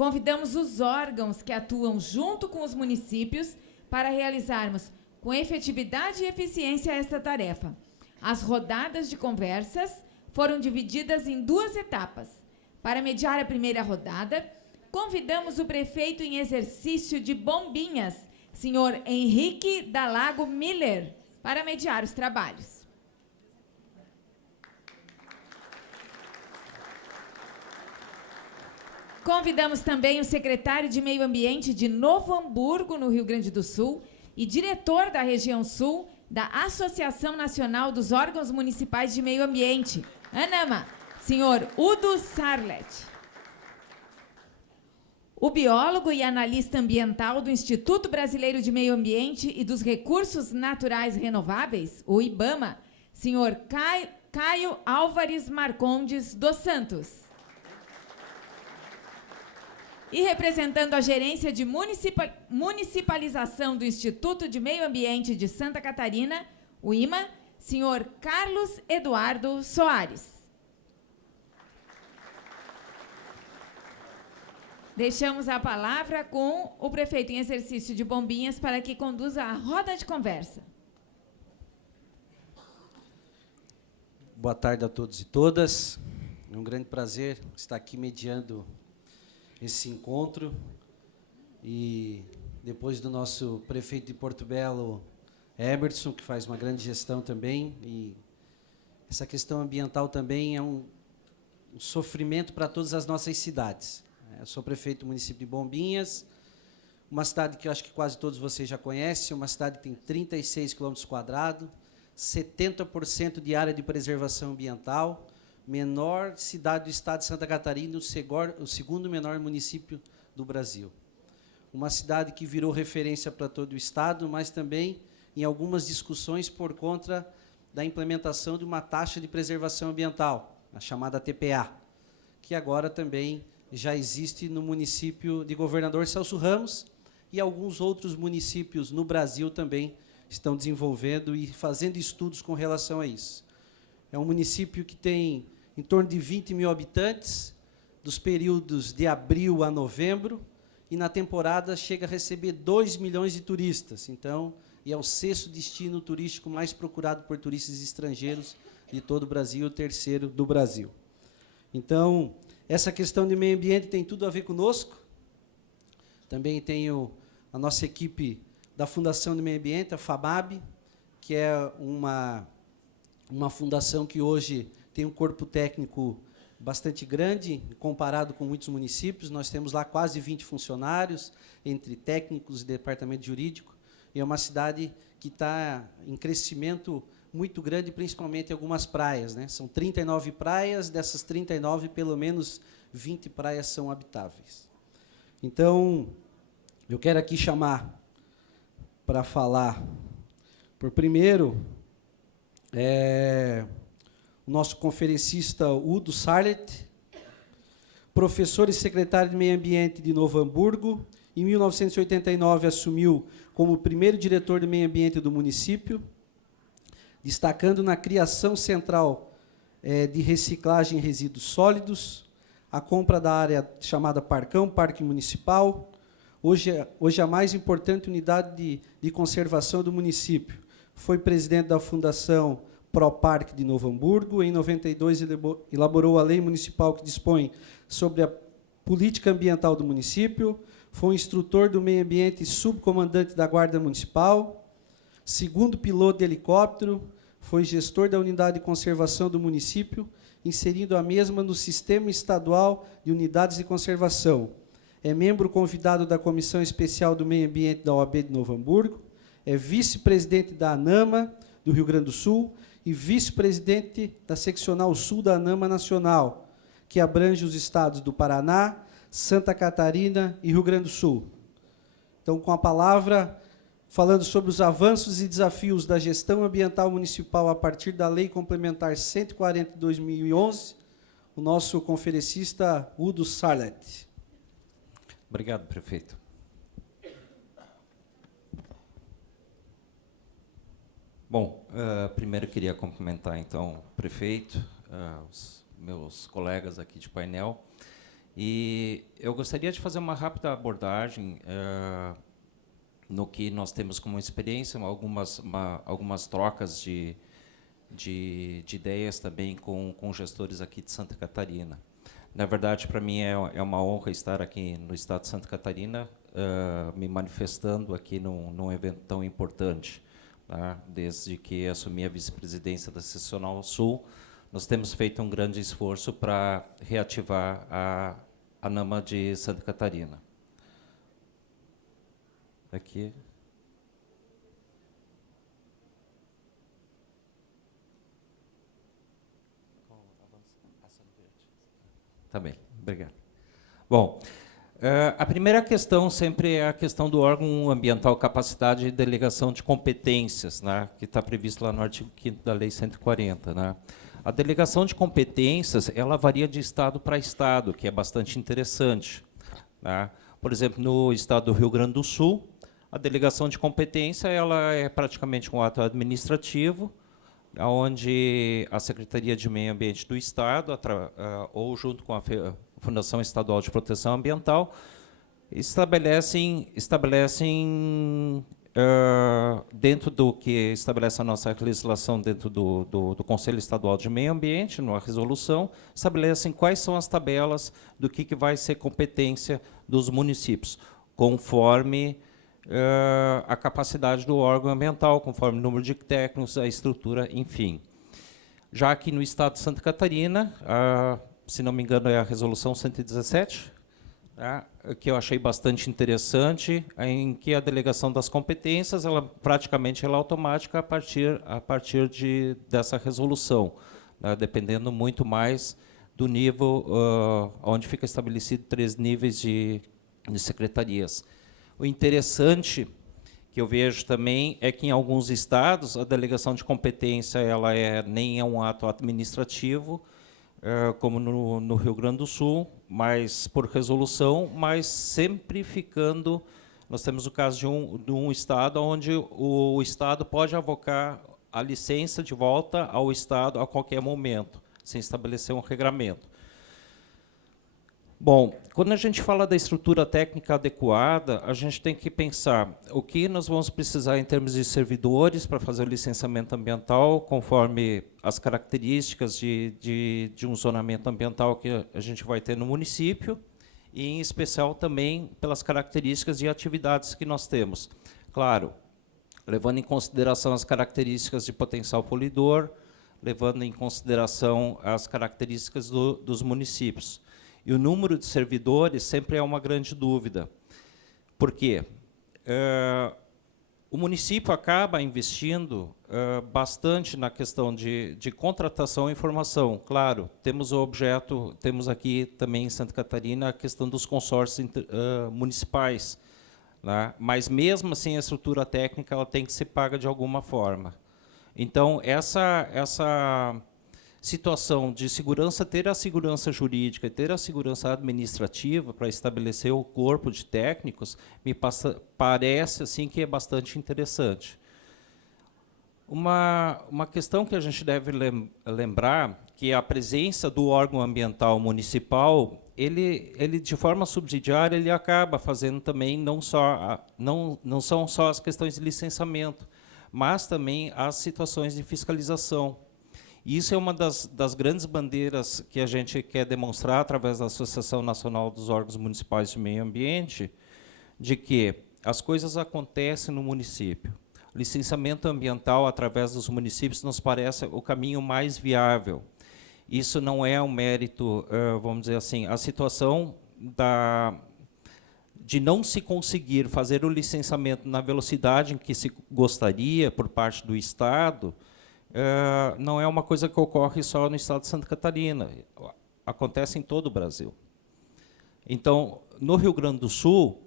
convidamos os órgãos que atuam junto com os municípios para realizarmos com efetividade e eficiência esta tarefa. As rodadas de conversas foram divididas em 2 etapas. Para mediar a primeira rodada, convidamos o prefeito em exercício de Bombinhas, senhor Henrique Dalago Miller, para mediar os trabalhos. Convidamos também o secretário de Meio Ambiente de Novo Hamburgo, no Rio Grande do Sul, e diretor da região sul da Associação Nacional dos Órgãos Municipais de Meio Ambiente, ANAMA, senhor Udo Sarlet. O biólogo e analista ambiental do Instituto Brasileiro de Meio Ambiente e dos Recursos Naturais Renováveis, o IBAMA, senhor Caio Álvares Marcondes dos Santos. E representando a Gerência de Municipalização do Instituto de Meio Ambiente de Santa Catarina, o IMA, senhor Carlos Eduardo Soares. Deixamos a palavra com o prefeito em exercício de Bombinhas para que conduza a roda de conversa. Boa tarde a todos e todas. É um grande prazer estar aqui mediando esse encontro. E depois do nosso prefeito de Porto Belo, Emerson, que faz uma grande gestão também, e essa questão ambiental também é um sofrimento para todas as nossas cidades. Eu sou prefeito do município de Bombinhas, uma cidade que eu acho que quase todos vocês já conhecem, uma cidade que tem 36 km², 70% de área de preservação ambiental, menor cidade do estado de Santa Catarina, o segundo menor município do Brasil. Uma cidade que virou referência para todo o estado, mas também em algumas discussões por conta da implementação de uma taxa de preservação ambiental, a chamada TPA, que agora também já existe no município de Governador Celso Ramos, e alguns outros municípios no Brasil também estão desenvolvendo e fazendo estudos com relação a isso. É um município que tem em torno de 20 mil habitantes, dos períodos de abril a novembro, e na temporada chega a receber 2 milhões de turistas. Então, é o 6º destino turístico mais procurado por turistas estrangeiros de todo o Brasil, o 3º do Brasil. Então, essa questão de meio ambiente tem tudo a ver conosco. Também tenho a nossa equipe da Fundação do Meio Ambiente, a FAMAB, que é uma fundação que hoje tem um corpo técnico bastante grande, comparado com muitos municípios. Nós temos lá quase 20 funcionários, entre técnicos e departamento jurídico, e é uma cidade que está em crescimento muito grande, principalmente em algumas praias, né? São 39 praias, dessas 39, pelo menos 20 praias são habitáveis. Então, eu quero aqui chamar para falar, por primeiro, o nosso conferencista Udo Sarlet, professor e secretário de Meio Ambiente de Novo Hamburgo. Em 1989, assumiu como primeiro diretor de Meio Ambiente do município, destacando na criação central de reciclagem de resíduos sólidos, a compra da área chamada Parcão, Parque Municipal, hoje a mais importante unidade de conservação do município. Foi presidente da Fundação Proparque de Novo Hamburgo. Em 92, elaborou a lei municipal que dispõe sobre a política ambiental do município. Foi instrutor do meio ambiente e subcomandante da Guarda Municipal. Segundo piloto de helicóptero, foi gestor da unidade de conservação do município, inserindo a mesma no Sistema Estadual de Unidades de Conservação. É membro convidado da Comissão Especial do Meio Ambiente da OAB de Novo Hamburgo, é vice-presidente da ANAMA, do Rio Grande do Sul, e vice-presidente da Seccional Sul da ANAMA Nacional, que abrange os estados do Paraná, Santa Catarina e Rio Grande do Sul. Então, com a palavra, falando sobre os avanços e desafios da gestão ambiental municipal a partir da Lei Complementar 140 de 2011, o nosso conferencista Udo Sarlet. Obrigado, prefeito. Bom, primeiro queria cumprimentar, então, o prefeito, os meus colegas aqui de painel, E eu gostaria de fazer uma rápida abordagem no que nós temos como experiência, algumas trocas de ideias também com gestores aqui de Santa Catarina. Na verdade, para mim é uma honra estar aqui no estado de Santa Catarina, me manifestando aqui num evento tão importante. Tá? Desde que assumi a vice-presidência da Seccional Sul, nós temos feito um grande esforço para reativar a NAMA de Santa Catarina. Aqui. Tá bem, obrigado. Bom, a primeira questão sempre é a questão do órgão ambiental, capacidade e delegação de competências, né, que está previsto lá no artigo 5º da Lei 140. Né. A delegação de competências, ela varia de estado para estado, que é bastante interessante. Né. Por exemplo, no estado do Rio Grande do Sul, a delegação de competência ela é praticamente um ato administrativo, onde a Secretaria de Meio Ambiente do Estado, ou junto com a Fundação Estadual de Proteção Ambiental, estabelecem dentro do que estabelece a nossa legislação, dentro do Conselho Estadual de Meio Ambiente, numa resolução, estabelecem quais são as tabelas do que vai ser competência dos municípios, conforme a capacidade do órgão ambiental, conforme o número de técnicos, a estrutura, enfim. Já aqui no estado de Santa Catarina, se não me engano, é a resolução 117, tá? Que eu achei bastante interessante, em que a delegação das competências, ela praticamente ela é automática a partir dessa resolução, né? Dependendo muito mais do nível onde fica estabelecido 3 níveis de secretarias. O interessante que eu vejo também é que em alguns estados a delegação de competência ela nem é um ato administrativo, como no Rio Grande do Sul, mas por resolução, mas sempre ficando. Nós temos o caso de um estado onde o estado pode avocar a licença de volta ao estado a qualquer momento, sem estabelecer um regramento. Bom, quando a gente fala da estrutura técnica adequada, a gente tem que pensar o que nós vamos precisar em termos de servidores para fazer o licenciamento ambiental, conforme as características de um zonamento ambiental que a gente vai ter no município, e, em especial, também pelas características de atividades que nós temos. Claro, levando em consideração as características de potencial poluidor, levando em consideração as características dos municípios. E o número de servidores sempre é uma grande dúvida. Por quê? O município acaba investindo bastante na questão de contratação e formação. Claro, temos aqui também em Santa Catarina a questão dos consórcios municipais, né? Mas, mesmo assim, a estrutura técnica ela tem que ser paga de alguma forma. Então, essa situação de segurança, ter a segurança jurídica e ter a segurança administrativa para estabelecer o corpo de técnicos, parece assim que é bastante interessante. Uma questão que a gente deve lembrar, que a presença do órgão ambiental municipal, ele de forma subsidiária, ele acaba fazendo também não são só as questões de licenciamento, mas também as situações de fiscalização. E isso é uma das grandes bandeiras que a gente quer demonstrar através da Associação Nacional dos Órgãos Municipais de Meio Ambiente, de que as coisas acontecem no município. O licenciamento ambiental através dos municípios nos parece o caminho mais viável. Isso não é um mérito, vamos dizer assim, a situação de não se conseguir fazer o licenciamento na velocidade em que se gostaria por parte do Estado, não é uma coisa que ocorre só no estado de Santa Catarina, acontece em todo o Brasil. Então, no Rio Grande do Sul,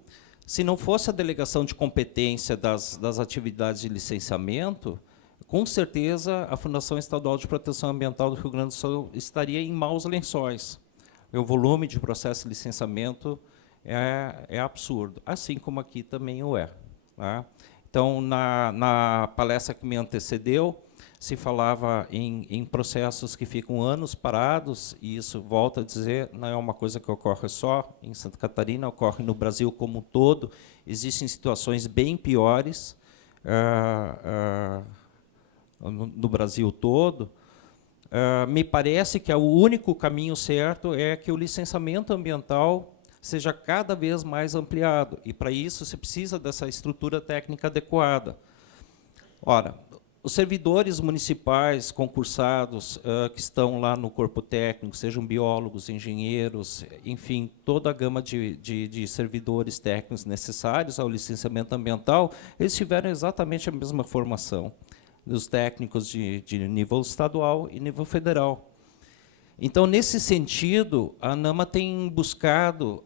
se não fosse a delegação de competência das atividades de licenciamento, com certeza a Fundação Estadual de Proteção Ambiental do Rio Grande do Sul estaria em maus lençóis. O volume de processo de licenciamento é absurdo, assim como aqui também o é. Tá? Então, na palestra que me antecedeu, se falava em processos que ficam anos parados, e isso, volto a dizer, não é uma coisa que ocorre só em Santa Catarina, ocorre no Brasil como um todo. Existem situações bem piores no Brasil todo. Me parece que o único caminho certo é que o licenciamento ambiental seja cada vez mais ampliado, e para isso se precisa dessa estrutura técnica adequada. Ora, os servidores municipais concursados que estão lá no corpo técnico, sejam biólogos, engenheiros, enfim, toda a gama de servidores técnicos necessários ao licenciamento ambiental, eles tiveram exatamente a mesma formação dos técnicos de nível estadual e nível federal. Então, nesse sentido, a ANAMA tem buscado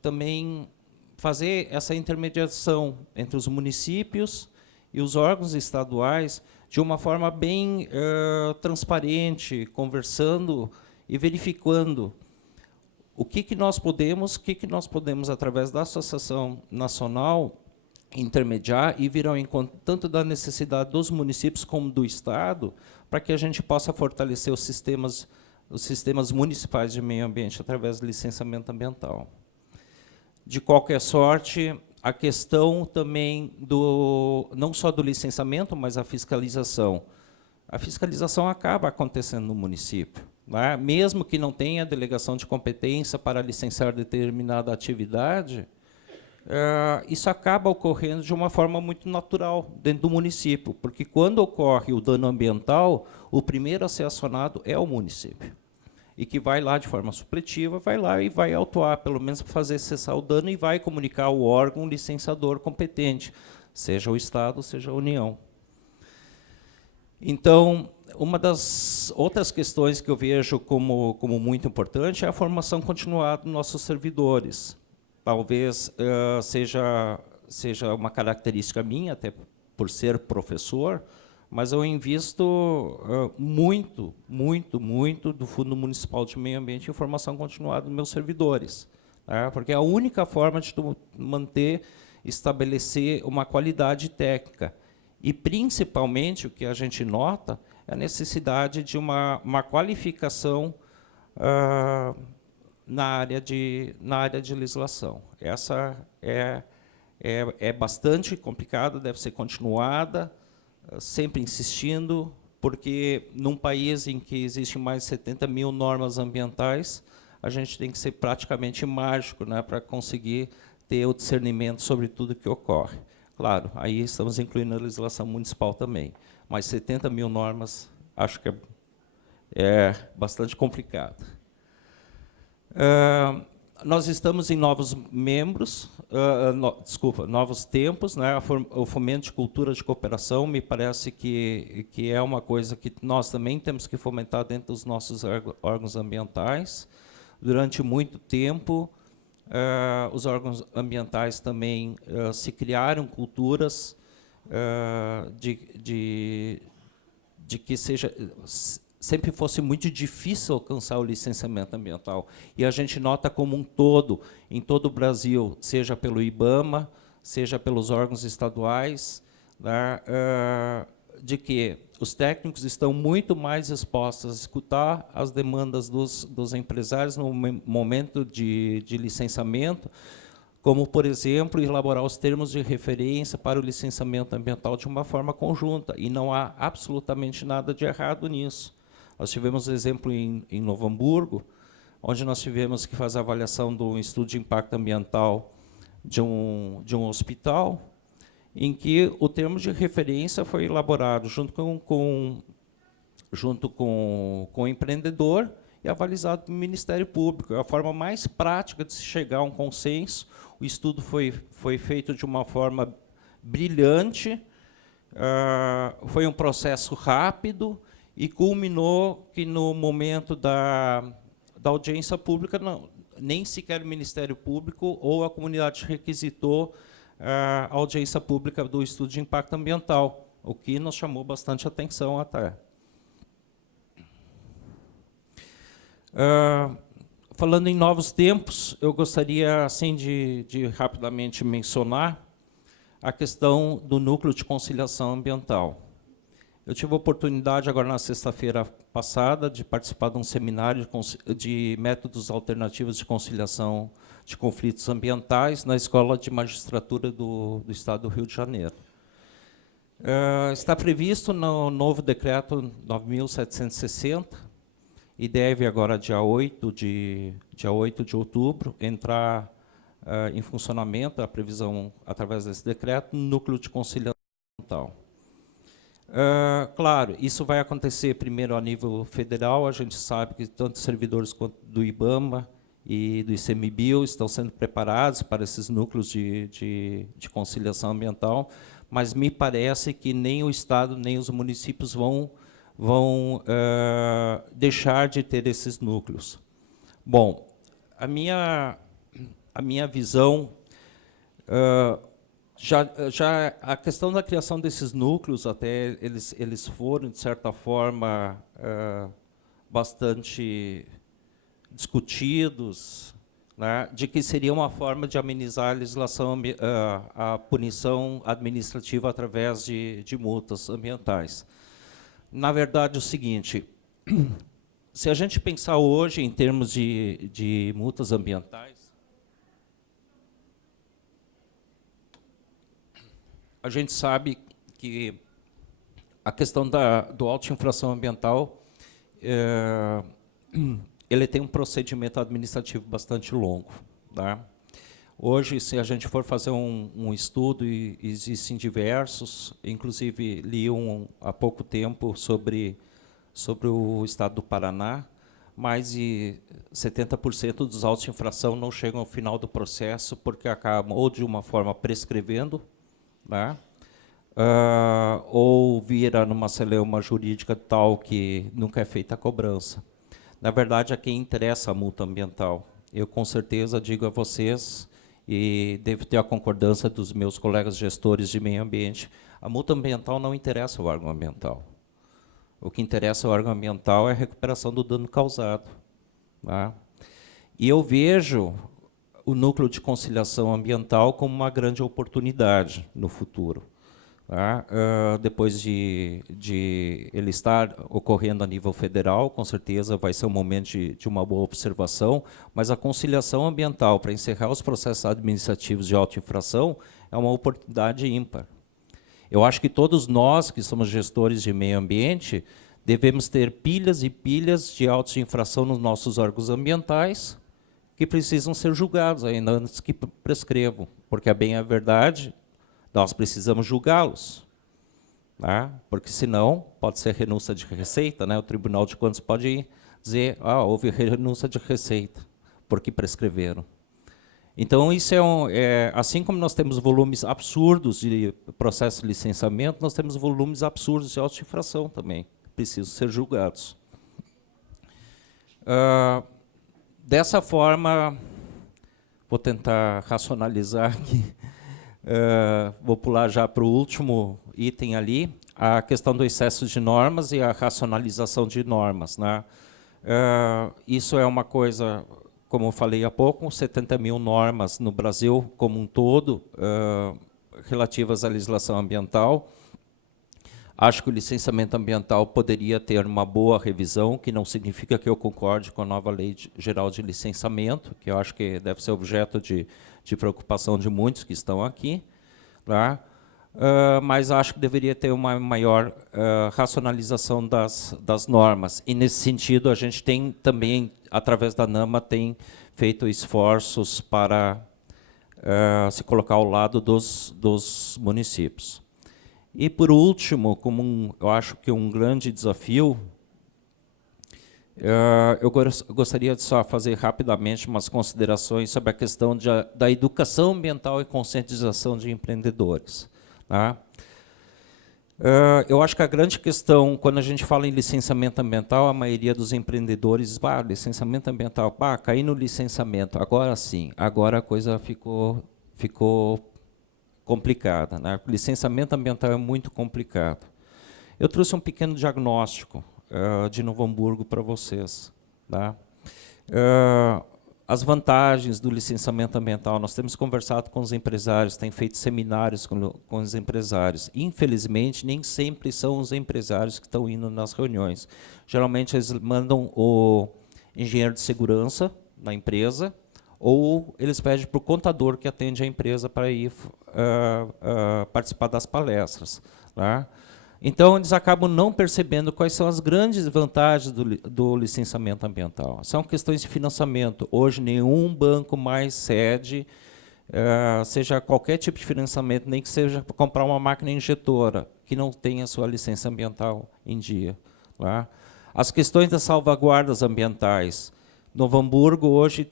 também fazer essa intermediação entre os municípios e os órgãos estaduais de uma forma bem transparente, conversando e verificando o que nós podemos, através da Associação Nacional, intermediar e vir ao encontro tanto da necessidade dos municípios como do Estado, para que a gente possa fortalecer os sistemas municipais de meio ambiente através do licenciamento ambiental. De qualquer sorte, a questão também não só do licenciamento, mas a fiscalização. A fiscalização acaba acontecendo no município, né? Mesmo que não tenha delegação de competência para licenciar determinada atividade, isso acaba ocorrendo de uma forma muito natural dentro do município, porque quando ocorre o dano ambiental, o primeiro a ser acionado é o município, e que vai lá de forma supletiva, vai lá e vai autuar, pelo menos para fazer cessar o dano, e vai comunicar ao órgão licenciador competente, seja o Estado, seja a União. Então, uma das outras questões que eu vejo como muito importante é a formação continuada dos nossos servidores. Talvez seja uma característica minha, até por ser professor, mas eu invisto muito do Fundo Municipal de Meio Ambiente em formação continuada dos meus servidores, né? Porque é a única forma de estabelecer uma qualidade técnica. E, principalmente, o que a gente nota é a necessidade de uma qualificação na área de legislação. Essa é bastante complicada, deve ser continuada, sempre insistindo, porque num país em que existem mais de 70 mil normas ambientais, a gente tem que ser praticamente mágico, né, para conseguir ter o discernimento sobre tudo que ocorre. Claro, aí estamos incluindo a legislação municipal também, mas 70 mil normas, acho que é bastante complicado. Nós estamos em novos membros, novos tempos, né? O fomento de cultura de cooperação me parece que é uma coisa que nós também temos que fomentar dentro dos nossos órgãos ambientais. Durante muito tempo, os órgãos ambientais também se criaram culturas de que sempre fosse muito difícil alcançar o licenciamento ambiental. E a gente nota como um todo, em todo o Brasil, seja pelo IBAMA, seja pelos órgãos estaduais, né, de que os técnicos estão muito mais expostos a escutar as demandas dos empresários no momento de licenciamento, como, por exemplo, elaborar os termos de referência para o licenciamento ambiental de uma forma conjunta, e não há absolutamente nada de errado nisso. Nós tivemos exemplo em Novo Hamburgo, onde nós tivemos que fazer a avaliação do estudo de impacto ambiental de um hospital, em que o termo de referência foi elaborado junto com o empreendedor e avalizado pelo Ministério Público. É a forma mais prática de se chegar a um consenso. O estudo foi feito de uma forma brilhante, foi um processo rápido, e culminou que, no momento da audiência pública, nem sequer o Ministério Público ou a comunidade requisitou a audiência pública do estudo de impacto ambiental, o que nos chamou bastante atenção até. Falando em novos tempos, eu gostaria assim, de rapidamente mencionar a questão do núcleo de conciliação ambiental. Eu tive a oportunidade, agora na sexta-feira passada, de participar de um seminário de métodos alternativos de conciliação de conflitos ambientais na Escola de Magistratura do Estado do Rio de Janeiro. Está previsto no novo decreto 9.760, e deve agora, dia 8 de outubro, entrar em funcionamento, a previsão, através desse decreto, no núcleo de conciliação ambiental. Claro, isso vai acontecer primeiro a nível federal. A gente sabe que tanto servidores quanto do IBAMA e do ICMBio estão sendo preparados para esses núcleos de conciliação ambiental, mas me parece que nem o Estado nem os municípios vão deixar de ter esses núcleos. Bom, a minha visão, a questão da criação desses núcleos, até eles foram, de certa forma, bastante discutidos, né, de que seria uma forma de amenizar a legislação, a punição administrativa através de multas ambientais. Na verdade, é o seguinte, se a gente pensar hoje em termos de multas ambientais, a gente sabe que a questão do auto-infração ambiental, ele tem um procedimento administrativo bastante longo, tá? Hoje, se a gente for fazer um estudo, e existem diversos, inclusive li há pouco tempo sobre o estado do Paraná, mais de 70% dos autos de infração não chegam ao final do processo porque acabam ou de uma forma prescrevendo, né, ou vira numa celeuma jurídica tal que nunca é feita a cobrança. Na verdade, a quem interessa a multa ambiental. Eu, com certeza, digo a vocês, e devo ter a concordância dos meus colegas gestores de meio ambiente, a multa ambiental não interessa ao órgão ambiental. O que interessa ao órgão ambiental é a recuperação do dano causado, tá? E eu vejo o núcleo de conciliação ambiental como uma grande oportunidade no futuro. Tá? Depois de ele estar ocorrendo a nível federal, com certeza vai ser um momento de uma boa observação, mas a conciliação ambiental para encerrar os processos administrativos de auto-infração é uma oportunidade ímpar. Eu acho que todos nós, que somos gestores de meio ambiente, devemos ter pilhas e pilhas de autos de infração nos nossos órgãos ambientais que precisam ser julgados ainda antes que prescrevam, porque, a bem a verdade, nós precisamos julgá-los, tá? Porque, senão, pode ser renúncia de receita, né? O Tribunal de Contas pode dizer, houve renúncia de receita, porque prescreveram. Então, isso assim como nós temos volumes absurdos de processo de licenciamento, nós temos volumes absurdos de auto-infração também, que precisam ser julgados. Dessa forma, vou tentar racionalizar aqui, vou pular já para o último item ali, a questão do excesso de normas e a racionalização de normas, né? Isso é uma coisa, como eu falei há pouco, 70 mil normas no Brasil como um todo, relativas à legislação ambiental. Acho que o licenciamento ambiental poderia ter uma boa revisão, que não significa que eu concorde com a nova Lei Geral de Licenciamento, que eu acho que deve ser objeto de preocupação de muitos que estão aqui, tá? Mas acho que deveria ter uma maior racionalização das normas. E, nesse sentido, a gente tem também, através da NAMA, tem feito esforços para se colocar ao lado dos municípios. E, por último, como eu acho que um grande desafio, eu gostaria de só fazer rapidamente umas considerações sobre a questão da educação ambiental e conscientização de empreendedores, tá? Eu acho que a grande questão, quando a gente fala em licenciamento ambiental, a maioria dos empreendedores, licenciamento ambiental, caí no licenciamento, agora sim, agora a coisa ficou complicada, né? O licenciamento ambiental é muito complicado. Eu trouxe um pequeno diagnóstico de Novo Hamburgo para vocês, tá? as vantagens do licenciamento ambiental. Nós temos conversado com os empresários, tem feito seminários com os empresários. Infelizmente, nem sempre são os empresários que estão indo nas reuniões. Geralmente, eles mandam o engenheiro de segurança da empresa, ou eles pedem para o contador que atende a empresa para ir participar das palestras. Tá? Então, eles acabam não percebendo quais são as grandes vantagens do licenciamento ambiental. São questões de financiamento. Hoje, nenhum banco mais cede, seja qualquer tipo de financiamento, nem que seja para comprar uma máquina injetora, que não tenha sua licença ambiental em dia. Tá? As questões das salvaguardas ambientais. Novo Hamburgo, hoje,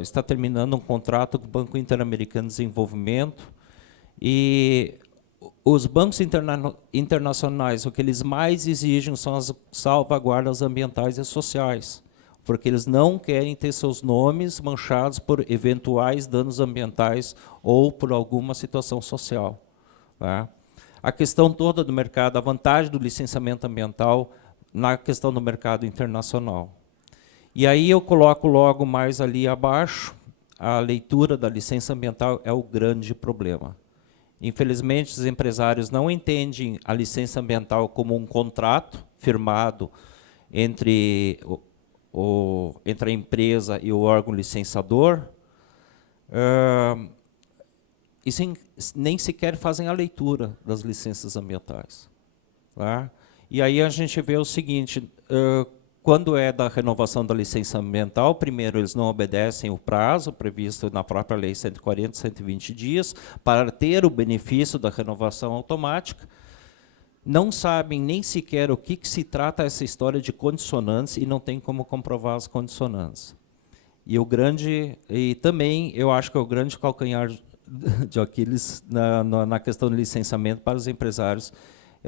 está terminando um contrato com o Banco Interamericano de Desenvolvimento, e os bancos internacionais, o que eles mais exigem são as salvaguardas ambientais e sociais, porque eles não querem ter seus nomes manchados por eventuais danos ambientais ou por alguma situação social. Tá? A questão toda do mercado, a vantagem do licenciamento ambiental na questão do mercado internacional. E aí eu coloco logo mais ali abaixo, a leitura da licença ambiental é o grande problema. Infelizmente, os empresários não entendem a licença ambiental como um contrato firmado entre a empresa e o órgão licenciador, e nem sequer fazem a leitura das licenças ambientais. Tá? E aí a gente vê o seguinte, quando é da renovação da licença ambiental, primeiro, eles não obedecem o prazo previsto na própria Lei 140, 120 dias, para ter o benefício da renovação automática. Não sabem nem sequer o que se trata essa história de condicionantes e não tem como comprovar as condicionantes. E também, eu acho que é o grande calcanhar de Aquiles na questão do licenciamento para os empresários,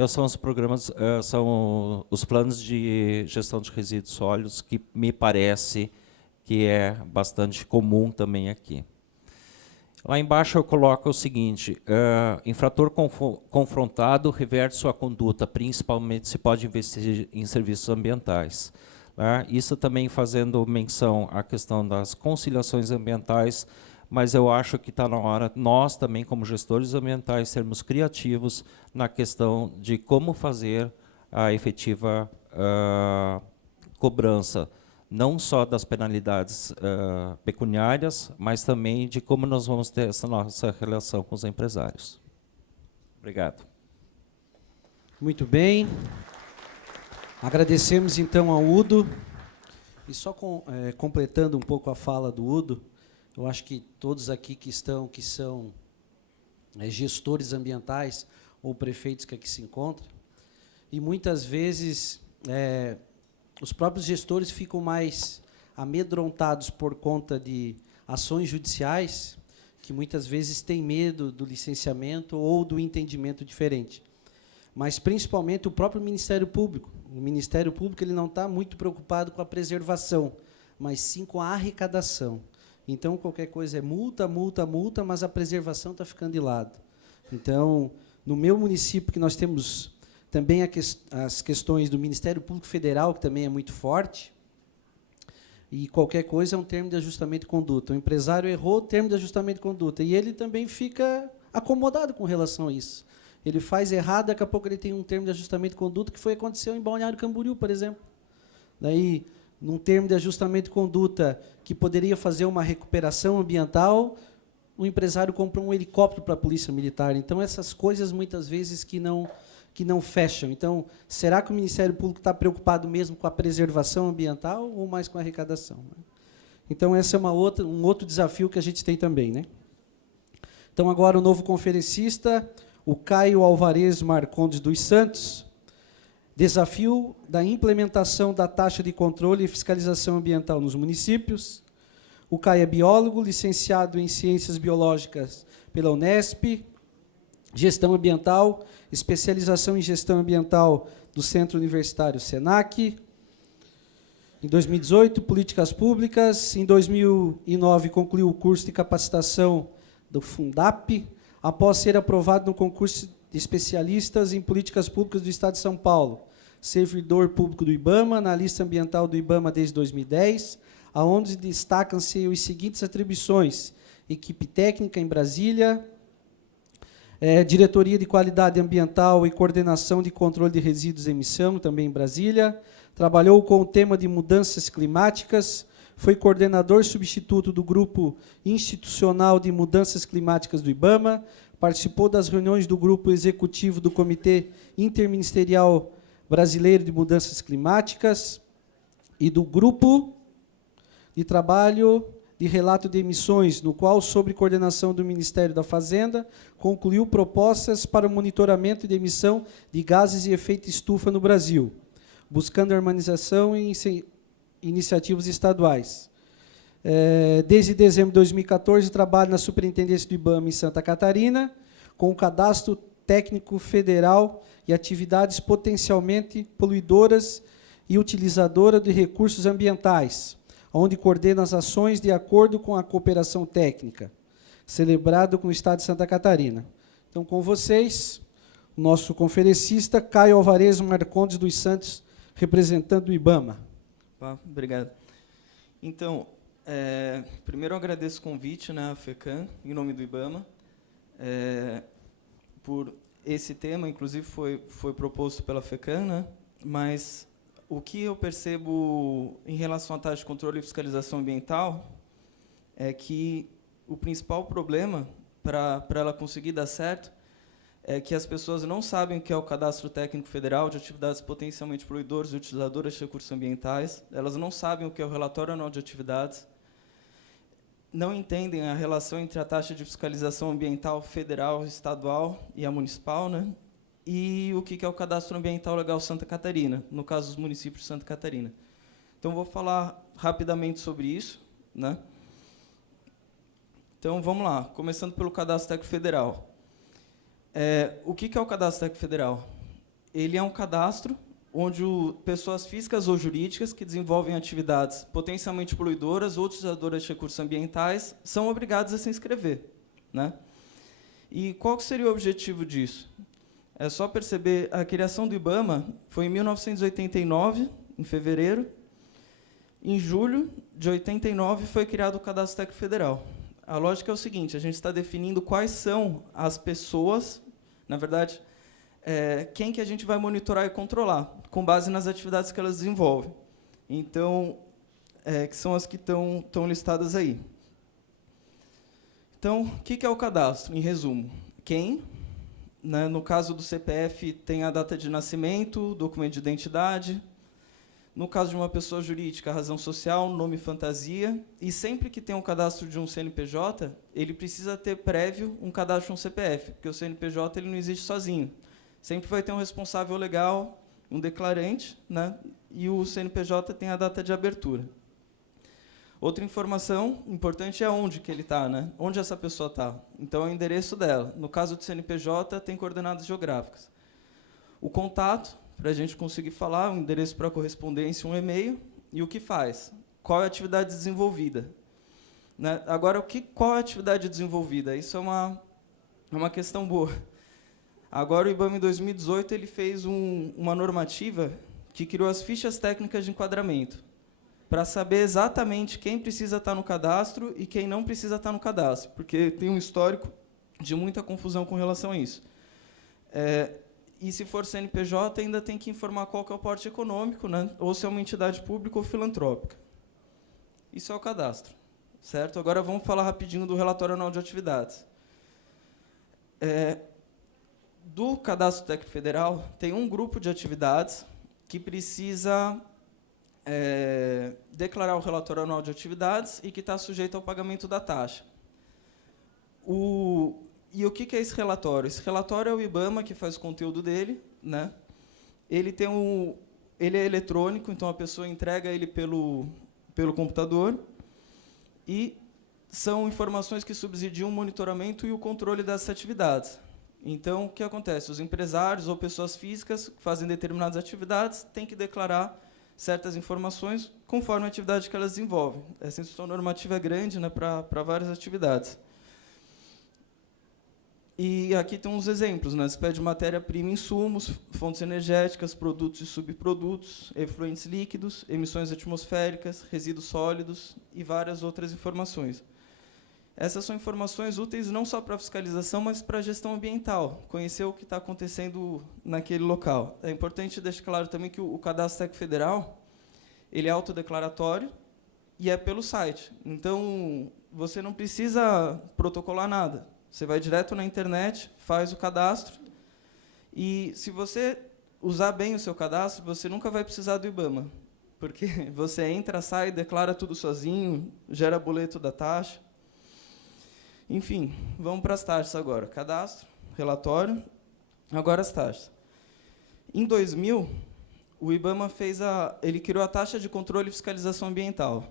são os programas, são os planos de gestão de resíduos sólidos, que me parece que é bastante comum também aqui. Lá embaixo eu coloco o seguinte, infrator confrontado reverte sua conduta, principalmente se pode investir em serviços ambientais. Tá? Isso também fazendo menção à questão das conciliações ambientais, mas eu acho que está na hora, nós também, como gestores ambientais, sermos criativos na questão de como fazer a efetiva cobrança, não só das penalidades pecuniárias, mas também de como nós vamos ter essa nossa relação com os empresários. Obrigado. Muito bem. Agradecemos, então, ao Udo. E só completando um pouco a fala do Udo, eu acho que todos aqui que são gestores ambientais ou prefeitos que aqui se encontram, e muitas vezes os próprios gestores ficam mais amedrontados por conta de ações judiciais, que muitas vezes têm medo do licenciamento ou do entendimento diferente. Mas, principalmente, o próprio Ministério Público. O Ministério Público ele não está muito preocupado com a preservação, mas sim com a arrecadação. Então, qualquer coisa é multa, multa, multa, mas a preservação está ficando de lado. Então, no meu município, que nós temos também as questões do Ministério Público Federal, que também é muito forte, e qualquer coisa é um termo de ajustamento de conduta. O empresário errou o termo de ajustamento de conduta, e ele também fica acomodado com relação a isso. Ele faz errado, daqui a pouco ele tem um termo de ajustamento de conduta, que aconteceu em Balneário Camboriú, por exemplo. Daí, num termo de ajustamento de conduta que poderia fazer uma recuperação ambiental, o empresário comprou um helicóptero para a Polícia Militar. Então, essas coisas, muitas vezes, que não fecham. Então, será que o Ministério Público está preocupado mesmo com a preservação ambiental ou mais com a arrecadação? Então, esse é um outro desafio que a gente tem também. Né? Então, agora, o novo conferencista, o Caio Alvarez Marcondes dos Santos, desafio da implementação da taxa de controle e fiscalização ambiental nos municípios. O Caio é biólogo, licenciado em Ciências Biológicas pela Unesp, Gestão Ambiental, especialização em Gestão Ambiental do Centro Universitário SENAC. Em 2018, Políticas Públicas. Em 2009, concluiu o curso de capacitação do Fundap, após ser aprovado no concurso de especialistas em Políticas Públicas do Estado de São Paulo. Servidor público do IBAMA, analista ambiental do IBAMA desde 2010, aonde destacam-se as seguintes atribuições: equipe técnica em Brasília, diretoria de qualidade ambiental e coordenação de controle de resíduos e emissão, também em Brasília, trabalhou com o tema de mudanças climáticas, foi coordenador substituto do Grupo Institucional de Mudanças Climáticas do IBAMA, participou das reuniões do Grupo Executivo do Comitê Interministerial Brasileiro de Mudanças Climáticas e do Grupo de Trabalho de Relato de Emissões, no qual, sob coordenação do Ministério da Fazenda, concluiu propostas para o monitoramento de emissão de gases de efeito estufa no Brasil, buscando a harmonização e iniciativas estaduais. Desde dezembro de 2014, trabalho na Superintendência do IBAMA em Santa Catarina, com o Cadastro Técnico Federal e atividades potencialmente poluidoras e utilizadoras de recursos ambientais, onde coordena as ações de acordo com a cooperação técnica, celebrado com o Estado de Santa Catarina. Então, com vocês, o nosso conferencista, Caio Alvarez Marcondes dos Santos, representando o IBAMA. Obrigado. Então, primeiro eu agradeço o convite, né, à FECAM, em nome do IBAMA, por esse tema, inclusive foi proposto pela FECAM, né, mas o que eu percebo em relação à taxa de controle e fiscalização ambiental é que o principal problema para ela conseguir dar certo é que as pessoas não sabem o que é o Cadastro Técnico Federal de Atividades Potencialmente Poluidoras e Utilizadoras de Recursos Ambientais, elas não sabem o que é o Relatório Anual de Atividades, não entendem a relação entre a taxa de fiscalização ambiental federal, estadual e a municipal, né? E o que é o Cadastro Ambiental Legal Santa Catarina, no caso dos municípios de Santa Catarina. Então, vou falar rapidamente sobre isso, né? Então, vamos lá, começando pelo Cadastro Técnico Federal. O que é o Cadastro Técnico Federal? Ele é um cadastro onde pessoas físicas ou jurídicas que desenvolvem atividades potencialmente poluidoras ou utilizadoras de recursos ambientais são obrigadas a se inscrever, né? E qual seria o objetivo disso? É só perceber, a criação do IBAMA foi em 1989, em fevereiro. Em julho de 89 foi criado o Cadastro Técnico Federal. A lógica é o seguinte: a gente está definindo quais são as pessoas, na verdade, quem que a gente vai monitorar e controlar, com base nas atividades que elas desenvolvem. Então, que são as que estão listadas aí. Então, o que é o cadastro, em resumo? Quem, né, no caso do CPF, tem a data de nascimento, documento de identidade. No caso de uma pessoa jurídica, a razão social, nome, fantasia. E sempre que tem um cadastro de um CNPJ, ele precisa ter prévio um cadastro de um CPF, porque o CNPJ ele não existe sozinho. Sempre vai ter um responsável legal, um declarante, né, e o CNPJ tem a data de abertura. Outra informação importante é onde que ele está, né? Onde essa pessoa está. Então, é o endereço dela. No caso do CNPJ, tem coordenadas geográficas. O contato, para a gente conseguir falar, um endereço para correspondência, um e-mail, e o que faz. Qual é a atividade desenvolvida? Né? Agora, qual é a atividade desenvolvida? Isso é uma questão boa. Agora, o IBAMA, em 2018, ele fez uma normativa que criou as fichas técnicas de enquadramento, para saber exatamente quem precisa estar no cadastro e quem não precisa estar no cadastro, porque tem um histórico de muita confusão com relação a isso. E, se for CNPJ, ainda tem que informar qual que é o porte econômico, né? Ou se é uma entidade pública ou filantrópica. Isso é o cadastro, certo? Agora, vamos falar rapidinho do relatório anual de atividades. Do Cadastro Técnico Federal, tem um grupo de atividades que precisa declarar o relatório anual de atividades e que está sujeito ao pagamento da taxa. E o que é esse relatório? Esse relatório é o IBAMA que faz o conteúdo dele, né? Ele é eletrônico, então a pessoa entrega ele pelo computador, e são informações que subsidiam o monitoramento e o controle dessas atividades. Então, o que acontece? Os empresários ou pessoas físicas que fazem determinadas atividades têm que declarar certas informações conforme a atividade que elas desenvolvem. Essa instrução normativa é grande, né, para várias atividades. E aqui tem uns exemplos, né? Você pede matéria-prima, insumos, fontes energéticas, produtos e subprodutos, efluentes líquidos, emissões atmosféricas, resíduos sólidos e várias outras informações. Essas são informações úteis não só para a fiscalização, mas para a gestão ambiental, conhecer o que está acontecendo naquele local. É importante deixar claro também que o Cadastro Técnico Federal ele é autodeclaratório e é pelo site. Então, você não precisa protocolar nada. Você vai direto na internet, faz o cadastro, e, se você usar bem o seu cadastro, você nunca vai precisar do IBAMA, porque você entra, sai, declara tudo sozinho, gera boleto da taxa. Enfim, vamos para as taxas agora. Cadastro, relatório, agora as taxas. Em 2000, o IBAMA ele criou a taxa de controle e fiscalização ambiental.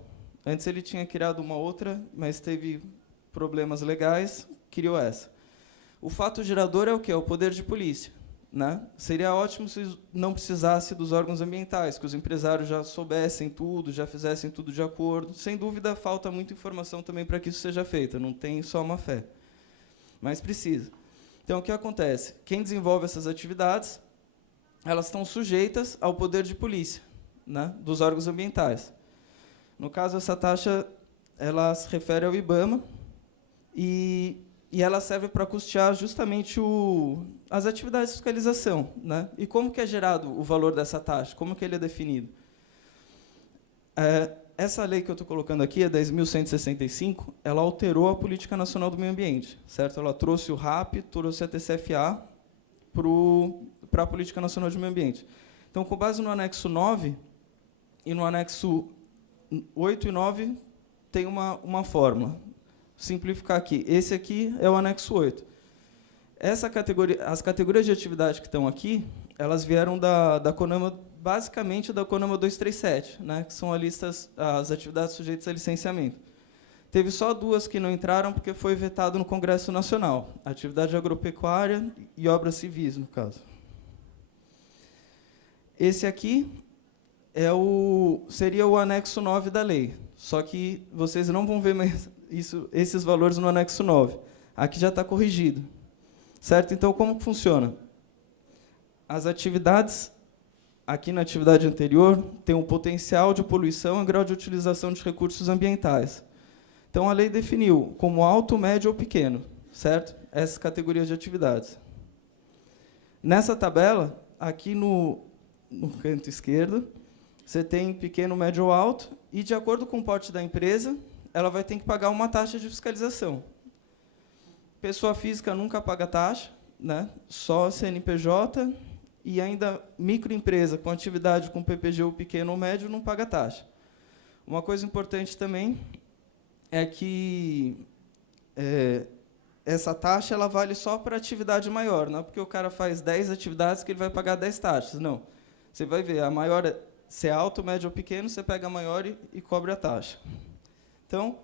Antes ele tinha criado uma outra, mas teve problemas legais, criou essa. O fato gerador é o quê? É o poder de polícia, né? Seria ótimo se não precisasse dos órgãos ambientais, que os empresários já soubessem tudo, já fizessem tudo de acordo. Sem dúvida, falta muita informação também para que isso seja feito, não tem só má fé. Mas precisa. Então, o que acontece? Quem desenvolve essas atividades, elas estão sujeitas ao poder de polícia, né, dos órgãos ambientais. No caso, essa taxa ela se refere ao IBAMA e ela serve para custear justamente as atividades de fiscalização, né? E como que é gerado o valor dessa taxa? Como que ele é definido? Essa lei que eu estou colocando aqui, a 10.165, ela alterou a Política Nacional do Meio Ambiente, certo? Ela trouxe o RAP, trouxe a TCFA para a Política Nacional do Meio Ambiente. Então, com base no anexo 9 e no anexo 8 e 9, tem uma fórmula. Simplificar aqui. Esse aqui é o anexo 8. As categorias de atividade que estão aqui, elas vieram da CONAMA, basicamente da CONAMA 237, né, que são as atividades sujeitas a licenciamento. Teve só 2 que não entraram porque foi vetado no Congresso Nacional: atividade agropecuária e obras civis, no caso. Esse aqui seria o anexo 9 da lei, só que vocês não vão ver mais esses valores no anexo 9. Aqui já está corrigido. Certo? Então, como que funciona? As atividades, aqui na atividade anterior, tem um potencial de poluição e grau de utilização de recursos ambientais. Então, a lei definiu como alto, médio ou pequeno, certo? Essas categorias de atividades. Nessa tabela, aqui no canto esquerdo, você tem pequeno, médio ou alto, e, de acordo com o porte da empresa, ela vai ter que pagar uma taxa de fiscalização. Pessoa física nunca paga taxa, né? Só CNPJ, e ainda microempresa com atividade com PPGU pequeno ou médio não paga taxa. Uma coisa importante também é que essa taxa ela vale só para atividade maior, não é porque o cara faz 10 atividades que ele vai pagar 10 taxas, não. Você vai ver, a maior, se é alto, médio ou pequeno, você pega a maior e cobre a taxa. Então,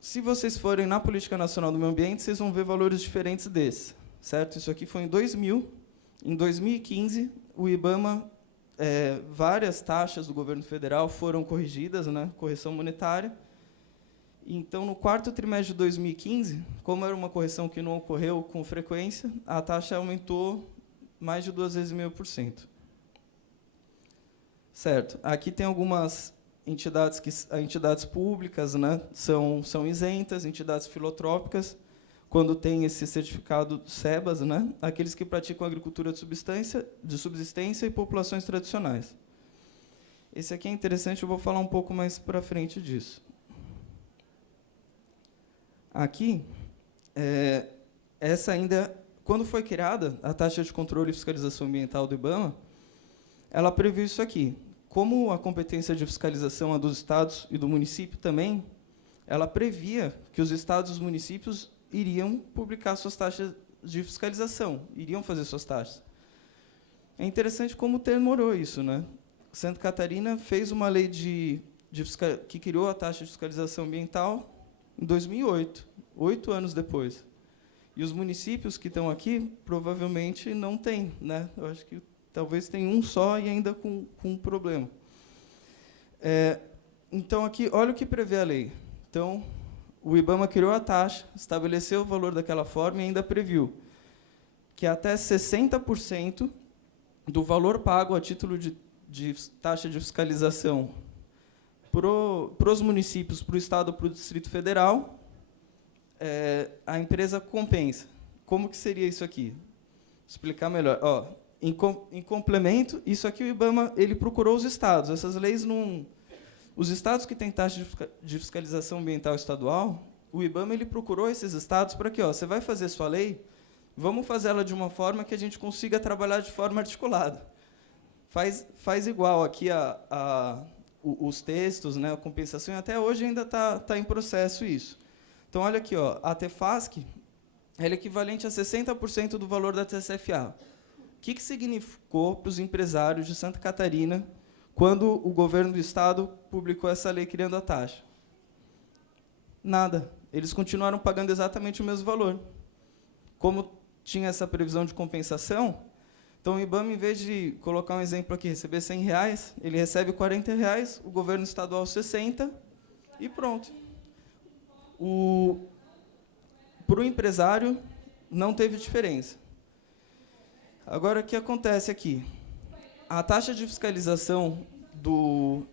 se vocês forem na Política Nacional do Meio Ambiente, vocês vão ver valores diferentes desses, certo? Isso aqui foi em 2000. Em 2015, o IBAMA, várias taxas do governo federal foram corrigidas, né, correção monetária. Então, no 4º trimestre de 2015, como era uma correção que não ocorreu com frequência, a taxa aumentou mais de 2,5%. Certo. Aqui tem algumas entidades públicas, né, são isentas, entidades filantrópicas, quando tem esse certificado SEBAS, né, aqueles que praticam agricultura de subsistência e populações tradicionais. Esse aqui é interessante, eu vou falar um pouco mais para frente disso. Aqui, essa ainda, quando foi criada a taxa de controle e fiscalização ambiental do IBAMA, ela previu isso aqui. Como a competência de fiscalização é dos estados e do município também, ela previa que os estados e os municípios iriam publicar suas taxas de fiscalização, iriam fazer suas taxas. É interessante como demorou isso, né? Santa Catarina fez uma lei que criou a taxa de fiscalização ambiental em 2008, 8 anos depois. E os municípios que estão aqui provavelmente não têm, né? Eu acho que talvez tenha um só e ainda com um problema. Então, aqui, olha o que prevê a lei. Então, o IBAMA criou a taxa, estabeleceu o valor daquela forma e ainda previu que até 60% do valor pago a título de taxa de fiscalização para os municípios, para o Estado, para o Distrito Federal, a empresa compensa. Como que seria isso aqui? Vou explicar melhor. Ó, em complemento, isso aqui o IBAMA ele procurou os estados. Essas leis não... Os estados que têm taxa de fiscalização ambiental estadual, o IBAMA ele procurou esses estados para que, ó, você vai fazer sua lei, vamos fazer ela de uma forma que a gente consiga trabalhar de forma articulada. Faz igual aqui os textos, né, a compensação, e até hoje ainda está em processo isso. Então, olha aqui, ó, a TEFASC ela é equivalente a 60% do valor da TCFA. O que significou para os empresários de Santa Catarina quando o governo do Estado publicou essa lei criando a taxa? Nada. Eles continuaram pagando exatamente o mesmo valor. Como tinha essa previsão de compensação, então o IBAMA, em vez de colocar um exemplo aqui, receber R$100, ele recebe R$40, o governo estadual 60, e pronto. Para o empresário, não teve diferença. Agora, o que acontece aqui? A taxa de fiscalização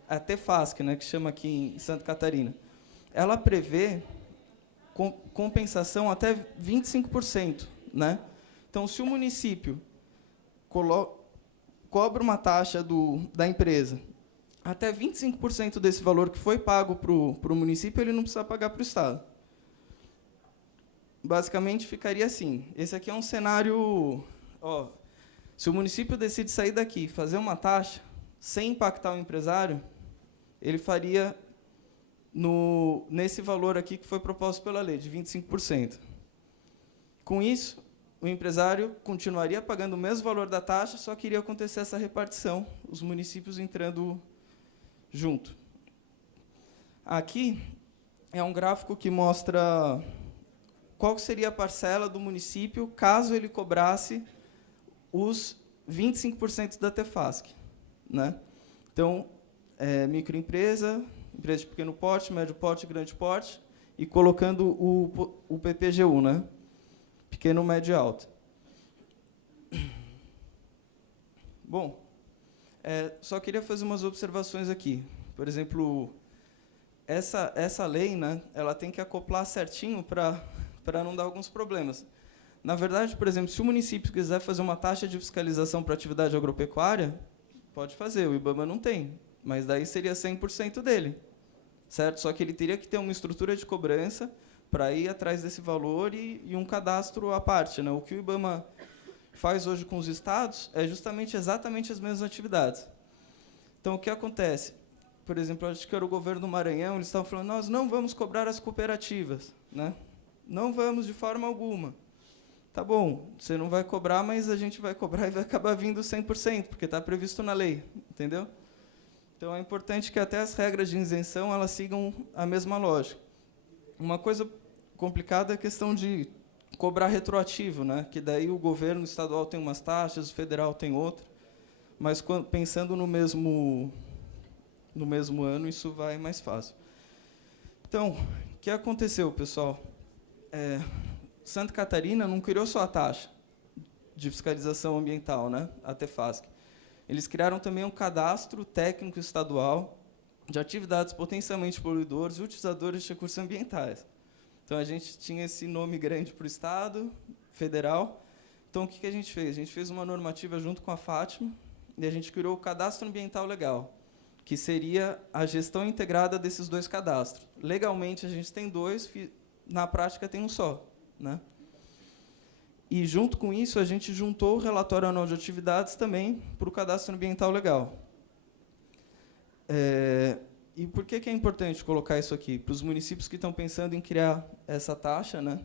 a TEFASC, né, que chama aqui em Santa Catarina, ela prevê compensação até 25%. Né? Então, se o município cobra uma taxa da empresa, até 25% desse valor que foi pago para o município, ele não precisa pagar para o Estado. Basicamente, ficaria assim. Esse aqui é um cenário... Ó, se o município decide sair daqui e fazer uma taxa, sem impactar o empresário, ele faria nesse valor aqui que foi proposto pela lei, de 25%. Com isso, o empresário continuaria pagando o mesmo valor da taxa, só que iria acontecer essa repartição, os municípios entrando junto. Aqui é um gráfico que mostra qual seria a parcela do município caso ele cobrasse os 25% da TEFASC. Né? Então, microempresa, empresa de pequeno porte, médio porte, grande porte, e colocando o PPGU, né? Pequeno, médio e alto. Bom, só queria fazer umas observações aqui. Por exemplo, essa lei, né, ela tem que acoplar certinho para não dar alguns problemas. Na verdade, por exemplo, se o município quiser fazer uma taxa de fiscalização para atividade agropecuária, pode fazer, o IBAMA não tem, mas daí seria 100% dele, certo? Só que ele teria que ter uma estrutura de cobrança para ir atrás desse valor e um cadastro à parte, né? O que o IBAMA faz hoje com os estados é exatamente as mesmas atividades. Então, o que acontece? Por exemplo, acho que era o governo do Maranhão, eles estavam falando, nós não vamos cobrar as cooperativas, né? Não vamos de forma alguma. Tá bom, você não vai cobrar, mas a gente vai cobrar e vai acabar vindo 100%, porque está previsto na lei, entendeu? Então, é importante que até as regras de isenção elas sigam a mesma lógica. Uma coisa complicada é a questão de cobrar retroativo, né? Que daí o governo estadual tem umas taxas, o federal tem outra, mas pensando no mesmo ano, isso vai mais fácil. Então, o que aconteceu, pessoal? Santa Catarina não criou só a taxa de fiscalização ambiental, né? A TEFASC. Eles criaram também um cadastro técnico estadual de atividades potencialmente poluidoras e utilizadores de recursos ambientais. Então, a gente tinha esse nome grande para o Estado, federal. Então, o que a gente fez? A gente fez uma normativa junto com a Fátima e a gente criou o Cadastro Ambiental Legal, que seria a gestão integrada desses dois cadastros. Legalmente, a gente tem dois, na prática, tem um só. Né? E, junto com isso, a gente juntou o relatório anual de atividades também para o Cadastro Ambiental Legal. E por que é importante colocar isso aqui? Para os municípios que estão pensando em criar essa taxa, né?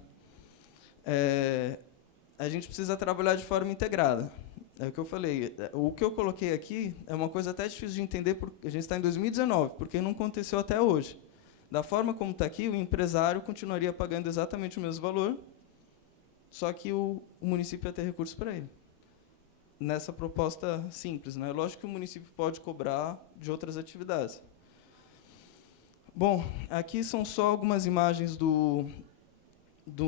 A gente precisa trabalhar de forma integrada. É o que eu falei. O que eu coloquei aqui é uma coisa até difícil de entender, porque a gente está em 2019, porque não aconteceu até hoje. Da forma como está aqui, o empresário continuaria pagando exatamente o mesmo valor, só que o município ia ter recurso para ele. Nessa proposta simples, né? Lógico que o município pode cobrar de outras atividades. Bom, aqui são só algumas imagens do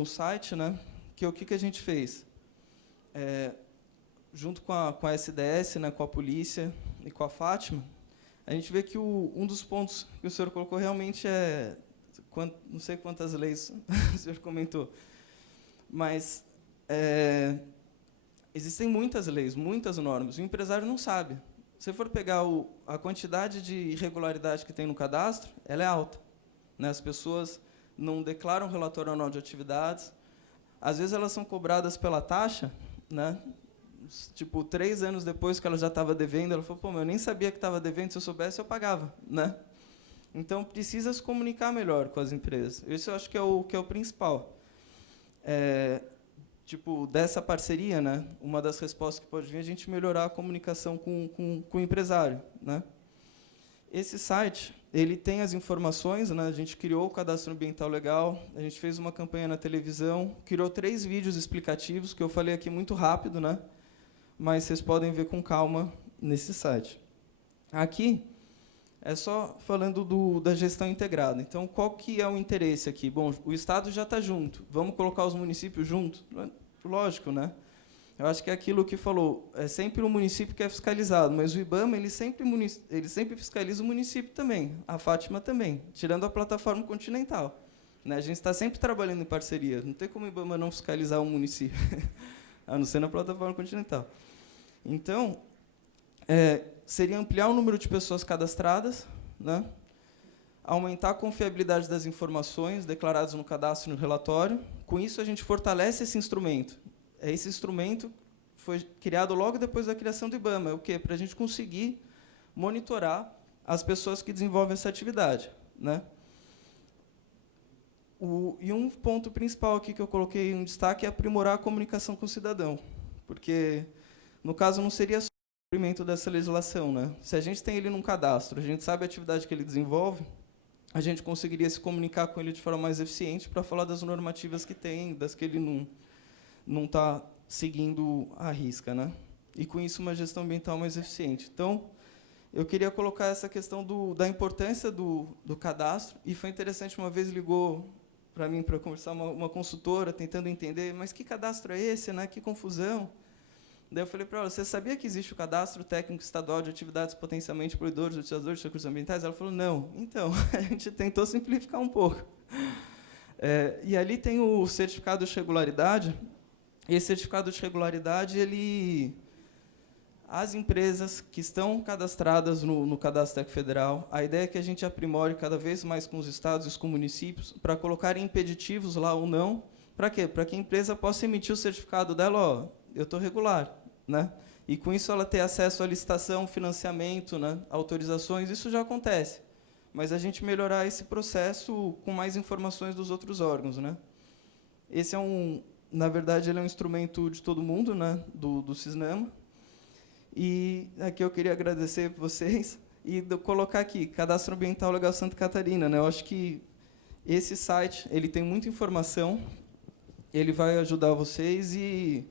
site, né? Que o que a gente fez? Junto com a SDS, né, com a polícia e com a Fátima, a gente vê que um dos pontos que o senhor colocou realmente não sei quantas leis o senhor comentou, mas existem muitas leis, muitas normas. O empresário não sabe. Se for pegar a quantidade de irregularidade que tem no cadastro, ela é alta, né? As pessoas não declaram relatório anual de atividades. Às vezes, elas são cobradas pela taxa, né? Tipo, 3 anos depois que ela já estava devendo, ela falou, pô, eu nem sabia que estava devendo, se eu soubesse, eu pagava, né? Então, precisa se comunicar melhor com as empresas. Isso eu acho que é o principal. Tipo, dessa parceria, né, uma das respostas que pode vir é a gente melhorar a comunicação com o empresário, né? Esse site, ele tem as informações, né? A gente criou o cadastro ambiental legal, a gente fez uma campanha na televisão, criou 3 vídeos explicativos, que eu falei aqui muito rápido, né? Mas vocês podem ver com calma nesse site. Aqui é só falando da gestão integrada. Então, qual que é o interesse aqui? Bom, o Estado já está junto. Vamos colocar os municípios juntos? Lógico, né? Eu acho que é aquilo que falou. É sempre o município que é fiscalizado, mas o IBAMA ele sempre fiscaliza o município também, a Fátima também, tirando a plataforma continental, né? A gente está sempre trabalhando em parceria. Não tem como o IBAMA não fiscalizar um município, a não ser na plataforma continental. Então, seria ampliar o número de pessoas cadastradas, né? Aumentar a confiabilidade das informações declaradas no cadastro e no relatório. Com isso, a gente fortalece esse instrumento. Esse instrumento foi criado logo depois da criação do IBAMA. É o quê? Para a gente conseguir monitorar as pessoas que desenvolvem essa atividade, né? E um ponto principal aqui que eu coloquei em destaque é aprimorar a comunicação com o cidadão, porque, no caso, não seria só o cumprimento dessa legislação, né? Se a gente tem ele num cadastro, a gente sabe a atividade que ele desenvolve, a gente conseguiria se comunicar com ele de forma mais eficiente para falar das normativas que tem, das que ele não está seguindo à risca, né? E, com isso, uma gestão ambiental mais eficiente. Então, eu queria colocar essa questão da importância do cadastro, e foi interessante, uma vez ligou para mim para conversar uma consultora, tentando entender, mas que cadastro é esse, né? Que confusão. Daí eu falei para ela, você sabia que existe o cadastro técnico estadual de atividades potencialmente poluidoras, utilizadores de recursos ambientais? Ela falou, não. Então, a gente tentou simplificar um pouco. E ali tem o certificado de regularidade. Esse certificado de regularidade, as empresas que estão cadastradas no Cadastro Técnico Federal, a ideia é que a gente aprimore cada vez mais com os estados e com municípios para colocarem impeditivos lá ou não. Para quê? Para que a empresa possa emitir o certificado dela, ó, eu estou regular, né? E, com isso, ela ter acesso à licitação, financiamento, né, autorizações, isso já acontece. Mas a gente melhorar esse processo com mais informações dos outros órgãos, né? Esse na verdade, ele é um instrumento de todo mundo, né, do Cisnama. E aqui eu queria agradecer vocês e colocar aqui, Cadastro Ambiental Legal Santa Catarina, né? Eu acho que esse site ele tem muita informação, ele vai ajudar vocês, e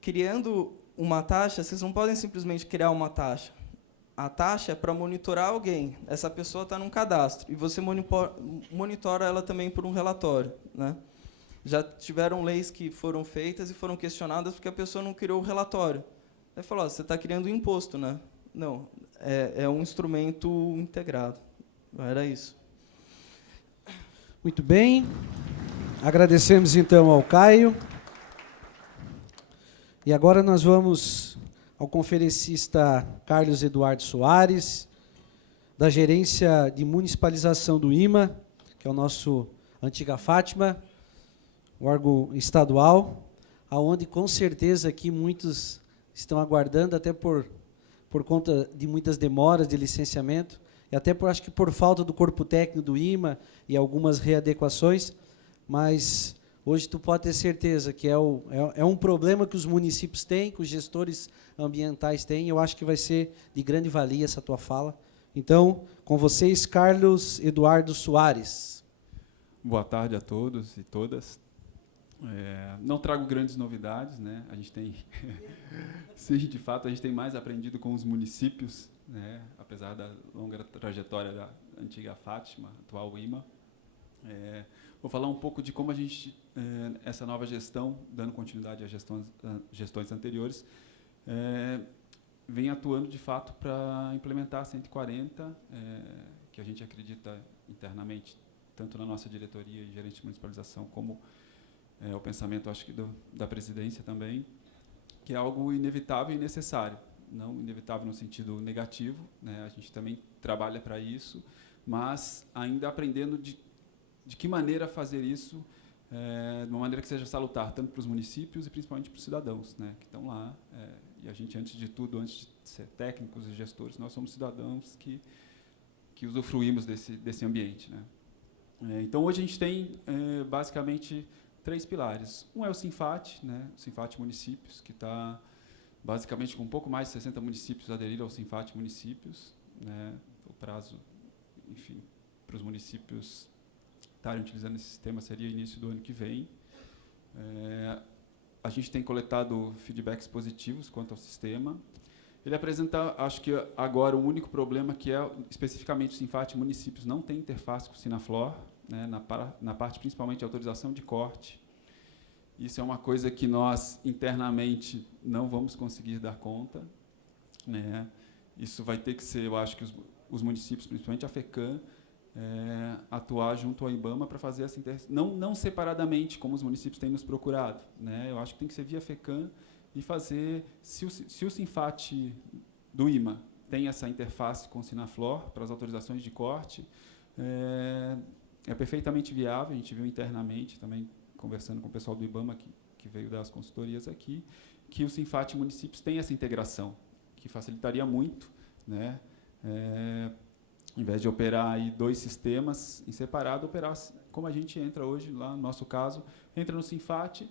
criando uma taxa, vocês não podem simplesmente criar uma taxa. A taxa é para monitorar alguém. Essa pessoa está num cadastro, e você monitora ela também por um relatório, né? Já tiveram leis que foram feitas e foram questionadas porque a pessoa não criou o relatório. Aí falou, você está criando um imposto, né? Não, é um instrumento integrado. Era isso. Muito bem. Agradecemos, então, ao Caio. E agora nós vamos ao conferencista Carlos Eduardo Soares, da Gerência de Municipalização do IMA, que é o nosso antiga Fátima, o órgão estadual, aonde, com certeza, aqui muitos estão aguardando, até por conta de muitas demoras de licenciamento, e até acho que por falta do corpo técnico do IMA e algumas readequações, mas hoje tu pode ter certeza que é um problema que os municípios têm, que os gestores ambientais têm, e eu acho que vai ser de grande valia essa tua fala. Então, com vocês, Carlos Eduardo Soares. Boa tarde a todos e todas. Não trago grandes novidades, né? A gente tem, sim, de fato, a gente tem mais aprendido com os municípios, né, apesar da longa trajetória da antiga Fátima, atual IMA. Vou falar um pouco de como a gente, essa nova gestão, dando continuidade às gestões anteriores, vem atuando de fato para implementar a 140, que a gente acredita internamente, tanto na nossa diretoria e gerente de municipalização, como o pensamento, acho que, da presidência também, que é algo inevitável e necessário. Não inevitável no sentido negativo, né? A gente também trabalha para isso, mas ainda aprendendo de que maneira fazer isso de uma maneira que seja salutar, tanto para os municípios e principalmente para os cidadãos, né, que estão lá. E a gente, antes de tudo, antes de ser técnicos e gestores, nós somos cidadãos que usufruímos desse ambiente, né. Então, hoje a gente tem, basicamente, 3 pilares. Um é o Sinfat, né, o Sinfat Municípios, que está, basicamente, com um pouco mais de 60 municípios aderidos ao Sinfat Municípios, né. O prazo, enfim, para os municípios estarem utilizando esse sistema seria início do ano que vem. A gente tem coletado feedbacks positivos quanto ao sistema. Ele apresenta, acho que agora, o único problema, que é, especificamente, o Sinfat Municípios não tem interface com o Sinaflor, né, na parte, principalmente, de autorização de corte. Isso é uma coisa que nós, internamente, não vamos conseguir dar conta, né. Isso vai ter que ser, eu acho que os municípios, principalmente a FECAM, atuar junto ao IBAMA para fazer essa não separadamente, como os municípios têm nos procurado, né? Eu acho que tem que ser via FECAM e fazer, se o Sinfat do IMA tem essa interface com o Sinaflor para as autorizações de corte, é perfeitamente viável. A gente viu internamente, também conversando com o pessoal do IBAMA, que veio dar as consultorias aqui, que o Sinfat Municípios tem essa integração, que facilitaria muito, né? Em vez de operar aí 2 sistemas em separado, operar como a gente entra hoje, lá no nosso caso, entra no Sinfat,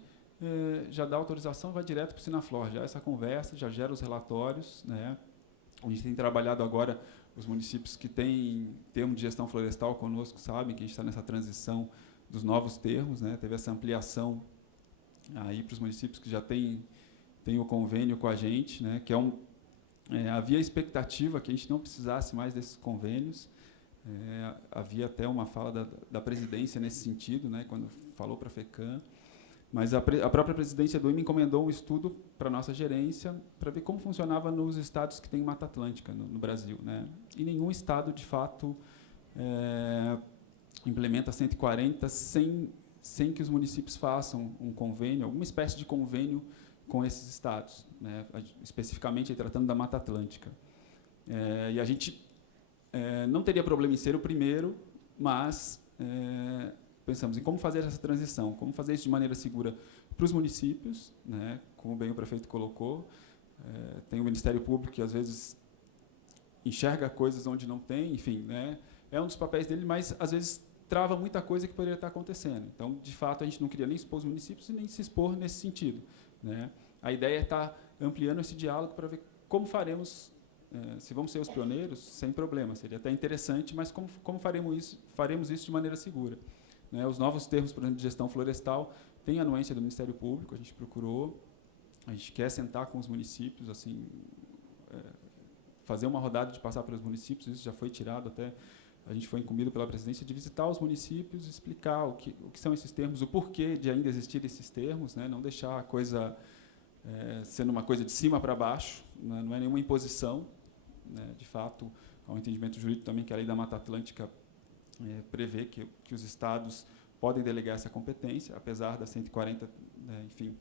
já dá autorização, vai direto para o Sinaflor, já essa conversa, já gera os relatórios, né? A gente tem trabalhado agora, os municípios que têm termo de gestão florestal conosco sabem que a gente está nessa transição dos novos termos, né? Teve essa ampliação aí para os municípios que já têm o convênio com a gente, né? Que havia expectativa que a gente não precisasse mais desses convênios. Havia até uma fala da presidência nesse sentido, né, quando falou para a FECAM. Mas a própria presidência do IMA encomendou um estudo para a nossa gerência para ver como funcionava nos estados que têm Mata Atlântica no Brasil, né? E nenhum estado, de fato, implementa 140 sem que os municípios façam um convênio, alguma espécie de convênio com esses estados, né, especificamente tratando da Mata Atlântica. E a gente não teria problema em ser o primeiro, mas pensamos em como fazer essa transição, como fazer isso de maneira segura para os municípios, né, como bem o prefeito colocou. Tem o Ministério Público que, às vezes, enxerga coisas onde não tem, enfim, né, é um dos papéis dele, mas, às vezes, trava muita coisa que poderia estar acontecendo. Então, de fato, a gente não queria nem expor os municípios e nem se expor nesse sentido, né. A ideia é estar ampliando esse diálogo para ver como faremos, se vamos ser os pioneiros, sem problema, seria até interessante, mas como faremos isso de maneira segura, né. Os novos termos, por exemplo, de gestão florestal, tem anuência do Ministério Público, a gente procurou, a gente quer sentar com os municípios, assim, fazer uma rodada de passar pelos municípios, isso já foi tirado até. A gente foi incumbido pela presidência de visitar os municípios, explicar o que são esses termos, o porquê de ainda existir esses termos, né, não deixar a coisa sendo uma coisa de cima para baixo, né, não é nenhuma imposição, né, de fato, há um entendimento jurídico também que a Lei da Mata Atlântica prevê que os estados podem delegar essa competência, apesar da 140, né, enfim,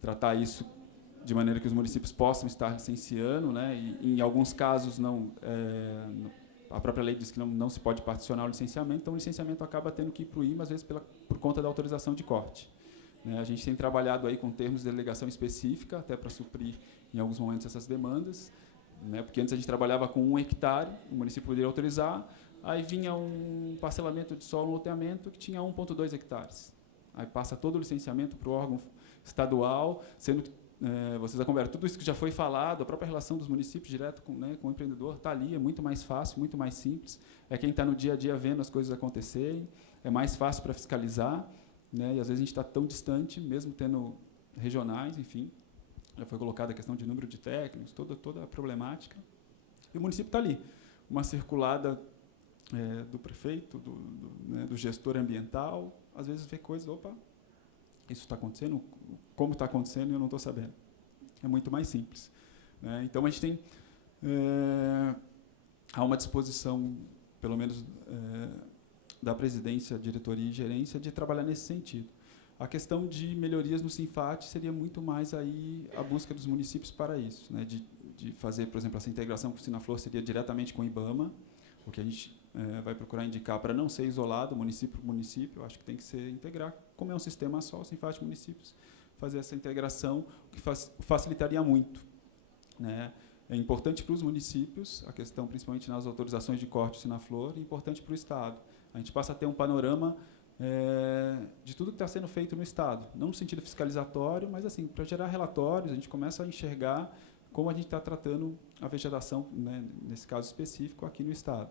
tratar isso de maneira que os municípios possam estar licenciando, né, e em alguns casos não, a própria lei diz que não se pode particionar o licenciamento, então o licenciamento acaba tendo que ir para o IMA, às vezes por conta da autorização de corte. A gente tem trabalhado aí com termos de delegação específica, até para suprir, em alguns momentos, essas demandas, né, porque antes a gente trabalhava com 1 hectare, o município poderia autorizar, aí vinha um parcelamento de solo, um loteamento que tinha 1,2 hectares. Aí passa todo o licenciamento para o órgão estadual, sendo que vocês acompanharam tudo isso que já foi falado, a própria relação dos municípios direto com o empreendedor está ali, é muito mais fácil, muito mais simples, é quem está no dia a dia vendo as coisas acontecerem, é mais fácil para fiscalizar, né, e às vezes a gente está tão distante, mesmo tendo regionais, enfim, já foi colocada a questão de número de técnicos, toda a problemática. E o município está ali. Uma circulada do prefeito, do gestor ambiental, às vezes vê coisas, opa, isso está acontecendo, como está acontecendo e eu não estou sabendo. É muito mais simples, né? Então, a gente tem há uma disposição, pelo menos da presidência, diretoria e gerência, de trabalhar nesse sentido. A questão de melhorias no Sinfat seria muito mais aí a busca dos municípios para isso, né? De fazer, por exemplo, essa integração com o Sinaflor seria diretamente com o IBAMA, o que a gente vai procurar indicar para não ser isolado, município por município, acho que tem que ser integrar, como é um sistema só, o Sinfat municípios, fazer essa integração, o que facilitaria muito, né? É importante para os municípios, a questão principalmente nas autorizações de corte do Sinaflor, e importante para o Estado. A gente passa a ter um panorama de tudo que está sendo feito no Estado, não no sentido fiscalizatório, mas assim, para gerar relatórios, a gente começa a enxergar como a gente está tratando a vegetação, né, nesse caso específico, aqui no Estado.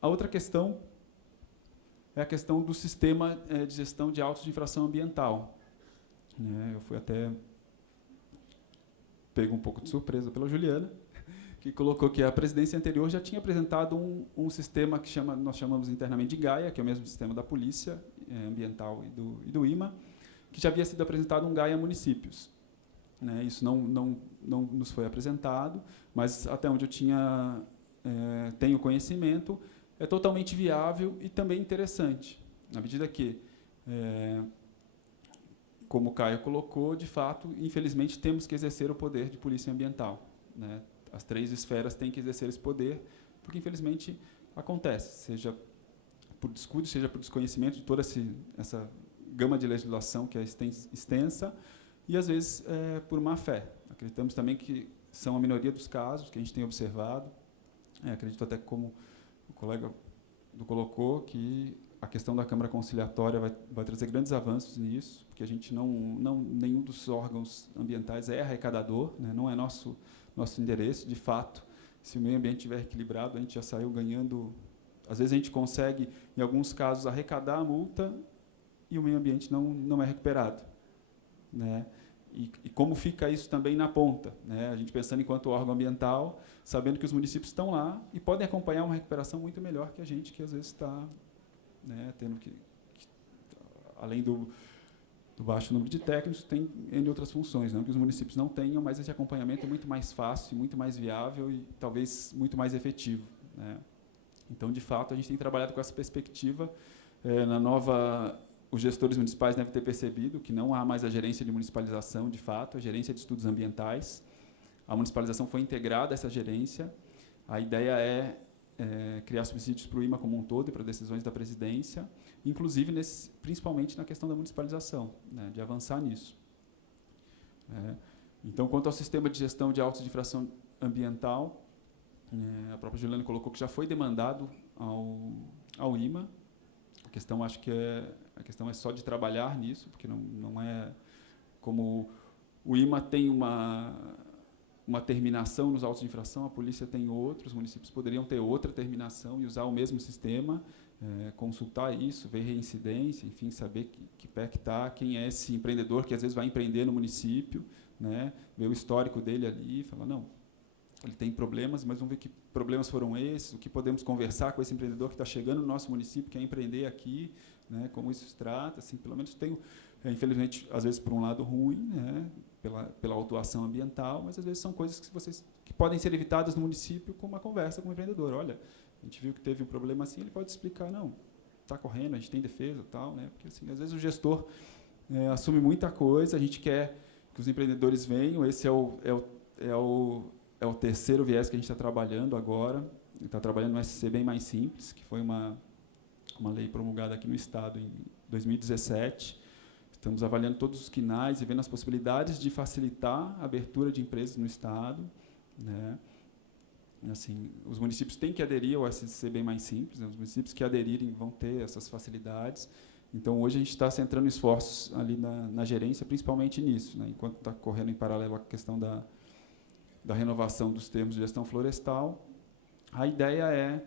A outra questão é a questão do sistema de gestão de autos de infração ambiental. Eu fui até pego um pouco de surpresa pela Juliana, que colocou que a presidência anterior já tinha apresentado um sistema que nós chamamos internamente de Gaia, que é o mesmo sistema da Polícia Ambiental e do IMA, que já havia sido apresentado um Gaia Municípios. Isso não nos foi apresentado, mas até onde eu tenho conhecimento, é totalmente viável e também interessante, na medida que, como o Caio colocou, de fato, infelizmente, temos que exercer o poder de polícia ambiental, né? As 3 esferas têm que exercer esse poder, porque, infelizmente, acontece, seja por descuido, seja por desconhecimento de toda essa gama de legislação que é extensa, e, às vezes, por má fé. Acreditamos também que são a minoria dos casos que a gente tem observado. Acredito até, como o colega colocou, que a questão da Câmara Conciliatória vai trazer grandes avanços nisso, porque a gente nenhum dos órgãos ambientais é arrecadador, né? Não é nosso endereço, de fato. Se o meio ambiente estiver equilibrado, a gente já saiu ganhando. Às vezes a gente consegue, em alguns casos, arrecadar a multa e o meio ambiente não é recuperado, né? E como fica isso também na ponta, né? A gente pensando enquanto órgão ambiental, sabendo que os municípios estão lá e podem acompanhar uma recuperação muito melhor que a gente, que às vezes está, né, tendo que além do baixo número de técnicos, tem N outras funções, não que os municípios não tenham, mas esse acompanhamento é muito mais fácil, muito mais viável e talvez muito mais efetivo, né? Então, de fato, a gente tem trabalhado com essa perspectiva. Os gestores municipais devem ter percebido que não há mais a gerência de municipalização, de fato, a gerência de estudos ambientais. A municipalização foi integrada a essa gerência. A ideia é criar subsídios para o IMA como um todo e para decisões da presidência, inclusive, principalmente na questão da municipalização, né, de avançar nisso. Então, quanto ao sistema de gestão de autos de infração ambiental, a própria Juliana colocou que já foi demandado ao IMA. A questão, acho que a questão é só de trabalhar nisso, porque não é como o IMA tem uma terminação nos autos de infração, a polícia tem outra, os municípios poderiam ter outra terminação e usar o mesmo sistema, consultar isso, ver reincidência, enfim, saber que pé que está, quem é esse empreendedor que às vezes vai empreender no município, né, ver o histórico dele ali e falar, não, ele tem problemas, mas vamos ver que problemas foram esses, o que podemos conversar com esse empreendedor que está chegando no nosso município, quer empreender aqui, né, como isso se trata, assim, pelo menos tem, infelizmente, às vezes por um lado ruim, né, pela autuação ambiental, mas às vezes são coisas que podem ser evitadas no município com uma conversa com o empreendedor. Olha, a gente viu que teve um problema assim, ele pode explicar, não, está correndo, a gente tem defesa, tal, né, porque assim, às vezes o gestor assume muita coisa, a gente quer que os empreendedores venham, esse é o terceiro viés que a gente está trabalhando agora. Está trabalhando no SC Bem Mais Simples, que foi uma lei promulgada aqui no Estado em 2017. Estamos avaliando todos os quinais e vendo as possibilidades de facilitar a abertura de empresas no Estado, né? Assim, os municípios têm que aderir ao SC Bem Mais Simples, né? Os municípios que aderirem vão ter essas facilidades. Então, hoje, a gente está centrando esforços ali na gerência, principalmente nisso, né? Enquanto está correndo em paralelo a questão da renovação dos termos de gestão florestal, a ideia é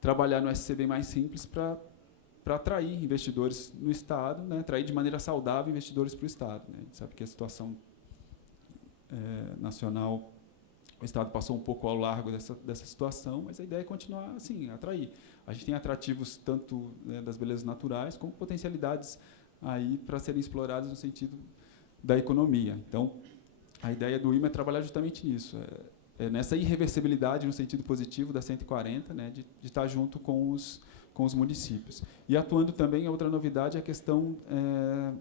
trabalhar no SC Bem Mais Simples para atrair investidores no Estado, né, atrair de maneira saudável investidores para o Estado, né. A gente sabe que a situação nacional o Estado passou um pouco ao largo dessa situação, mas a ideia é continuar assim, atrair. A gente tem atrativos tanto, né, das belezas naturais, como potencialidades aí para serem exploradas no sentido da economia. Então, a ideia do IMA é trabalhar justamente nisso, nessa irreversibilidade no sentido positivo da 140, né, de estar junto com os municípios. E atuando também, a outra novidade é a questão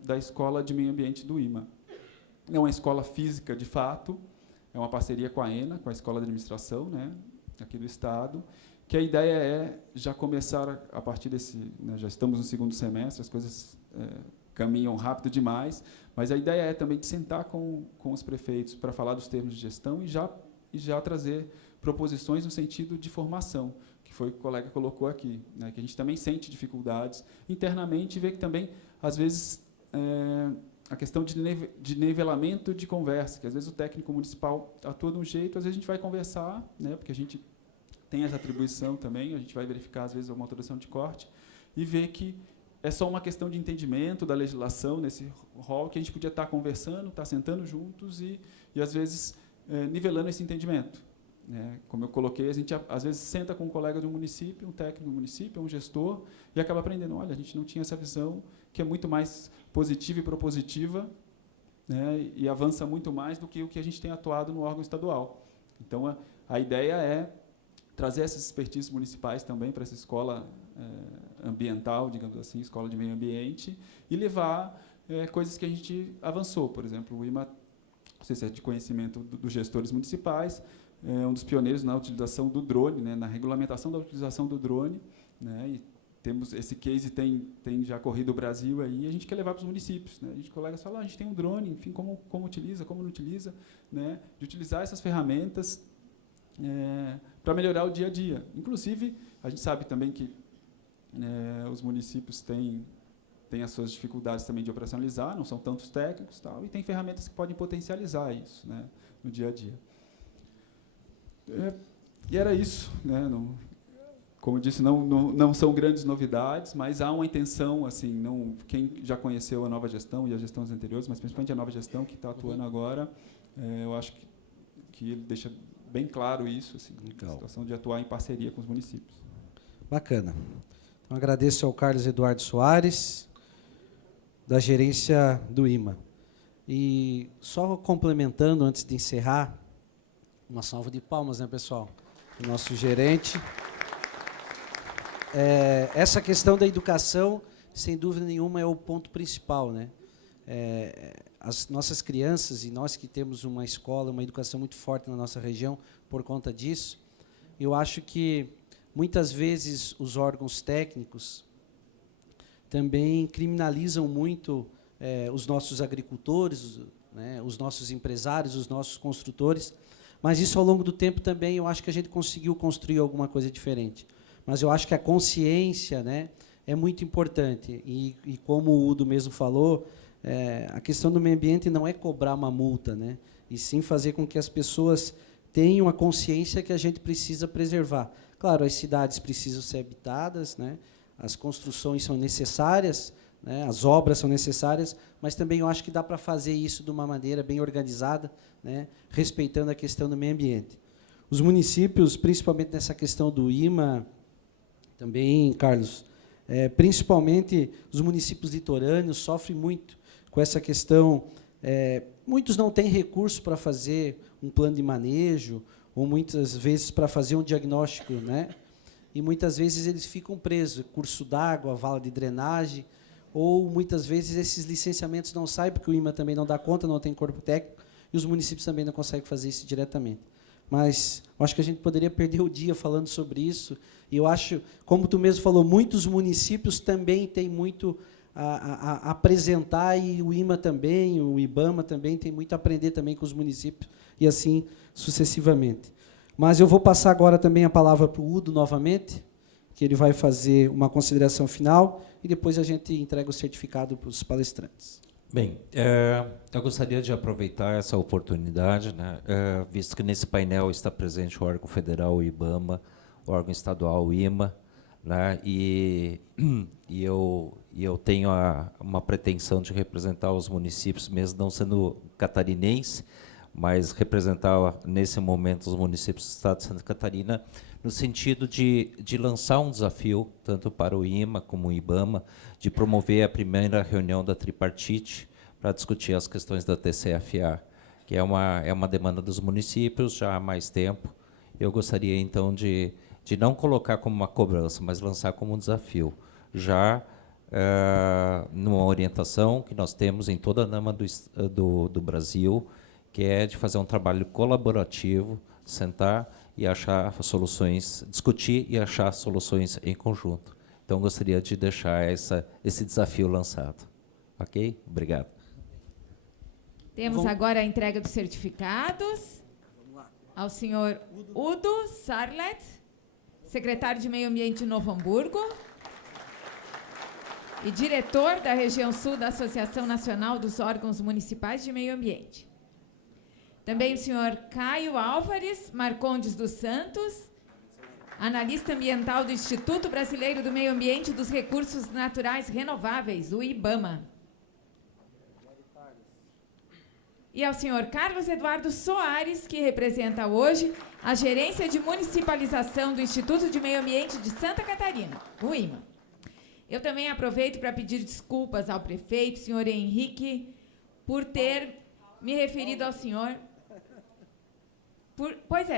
da Escola de Meio Ambiente do IMA. É uma escola física, de fato, é uma parceria com a ENA, com a Escola de Administração, né, aqui do Estado, que a ideia é já começar a partir desse... Né, já estamos no segundo semestre, as coisas caminham rápido demais, mas a ideia é também de sentar com os prefeitos para falar dos termos de gestão e já trazer proposições no sentido de formação, que foi o que o colega colocou aqui, né, que a gente também sente dificuldades internamente e vê que também, às vezes, a questão de nivelamento de conversa, que às vezes o técnico municipal atua de um jeito, às vezes a gente vai conversar, né, porque a gente tem essa atribuição também, a gente vai verificar, às vezes, uma autorização de corte, e ver que é só uma questão de entendimento da legislação nesse rol, que a gente podia estar conversando, estar sentando juntos e às vezes, nivelando esse entendimento. Né? Como eu coloquei, a gente, às vezes, senta com um colega de um município, um técnico do município, um gestor, e acaba aprendendo, olha, a gente não tinha essa visão, que é muito mais positiva e propositiva, né, e avança muito mais do que o que a gente tem atuado no órgão estadual. Então, a ideia é trazer essas expertises municipais também para essa escola ambiental, digamos assim, escola de meio ambiente, e levar coisas que a gente avançou. Por exemplo, o IMA, não sei se é de conhecimento dos gestores municipais, é um dos pioneiros na utilização do drone, né, na regulamentação da utilização do drone, né, e temos esse case tem já corrido o Brasil aí, e a gente quer levar para os municípios, né? A gente colegas falam, a gente tem um drone, enfim, como utiliza, como não utiliza, né? De utilizar essas ferramentas para melhorar o dia a dia. Inclusive, a gente sabe também que os municípios têm as suas dificuldades também de operacionalizar, não são tantos técnicos, tal, e tem ferramentas que podem potencializar isso, né, no dia a dia. E era isso, né? Como eu disse, não são grandes novidades, mas há uma intenção, assim, quem já conheceu a nova gestão e as gestões anteriores, mas principalmente a nova gestão que está atuando agora, eu acho que ele deixa bem claro isso, assim, a situação de atuar em parceria com os municípios. Bacana. Então, agradeço ao Carlos Eduardo Soares, da gerência do IMA. E só complementando, antes de encerrar, uma salva de palmas, né, pessoal? O nosso gerente. Essa questão da educação, sem dúvida nenhuma, é o ponto principal, né? As nossas crianças, e nós que temos uma escola, uma educação muito forte na nossa região, por conta disso, eu acho que, muitas vezes, os órgãos técnicos também criminalizam muito os nossos agricultores, né, os nossos empresários, os nossos construtores, mas isso, ao longo do tempo, também, eu acho que a gente conseguiu construir alguma coisa diferente. Mas eu acho que a consciência, né, é muito importante. E como o Udo mesmo falou, a questão do meio ambiente não é cobrar uma multa, né, e sim fazer com que as pessoas tenham a consciência que a gente precisa preservar. Claro, as cidades precisam ser habitadas, né, as construções são necessárias, né, as obras são necessárias, mas também eu acho que dá para fazer isso de uma maneira bem organizada, né, respeitando a questão do meio ambiente. Os municípios, principalmente nessa questão do IMA, também, Carlos, principalmente os municípios litorâneos sofrem muito com essa questão. Muitos não têm recurso para fazer um plano de manejo, ou muitas vezes para fazer um diagnóstico, né? E muitas vezes eles ficam presos, curso d'água, vala de drenagem, ou muitas vezes esses licenciamentos não saem, porque o IMA também não dá conta, não tem corpo técnico, e os municípios também não conseguem fazer isso diretamente. Mas eu acho que a gente poderia perder o dia falando sobre isso. E eu acho, como tu mesmo falou, muitos municípios também têm muito a apresentar, e o IMA também, o IBAMA também tem muito a aprender também com os municípios, e assim sucessivamente. Mas eu vou passar agora também a palavra para o Udo novamente, que ele vai fazer uma consideração final, e depois a gente entrega o certificado para os palestrantes. Bem, eu gostaria de aproveitar essa oportunidade, né, visto que nesse painel está presente o órgão federal, o IBAMA, o órgão estadual, o IMA, né, e eu tenho uma pretensão de representar os municípios, mesmo não sendo catarinense, mas representar nesse momento os municípios do estado de Santa Catarina, no sentido de lançar um desafio, tanto para o IMA como o IBAMA, de promover a primeira reunião da tripartite para discutir as questões da TCFA, que é uma demanda dos municípios já há mais tempo. Eu gostaria, então, de não colocar como uma cobrança, mas lançar como um desafio, já numa orientação que nós temos em toda a NAMA do Brasil, que é de fazer um trabalho colaborativo, sentar e achar soluções, discutir e achar soluções em conjunto. Então, gostaria de deixar esse desafio lançado. Ok? Obrigado. Temos agora a entrega dos certificados ao senhor Udo Sarlet, secretário de Meio Ambiente de Novo Hamburgo e diretor da região sul da Associação Nacional dos Órgãos Municipais de Meio Ambiente. Também o senhor Caio Álvares Marcondes dos Santos, analista ambiental do Instituto Brasileiro do Meio Ambiente e dos Recursos Naturais Renováveis, o IBAMA. E ao senhor Carlos Eduardo Soares, que representa hoje a Gerência de Municipalização do Instituto de Meio Ambiente de Santa Catarina, o IMA. Eu também aproveito para pedir desculpas ao prefeito, senhor Henrique, por ter me referido ao senhor...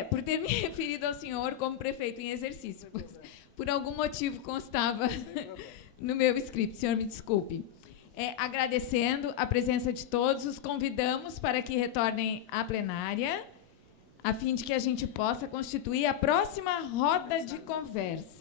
por ter me referido ao senhor como prefeito em exercício, pois por algum motivo constava no meu script, senhor me desculpe. Agradecendo a presença de todos, os convidamos para que retornem à plenária, a fim de que a gente possa constituir a próxima roda de conversa.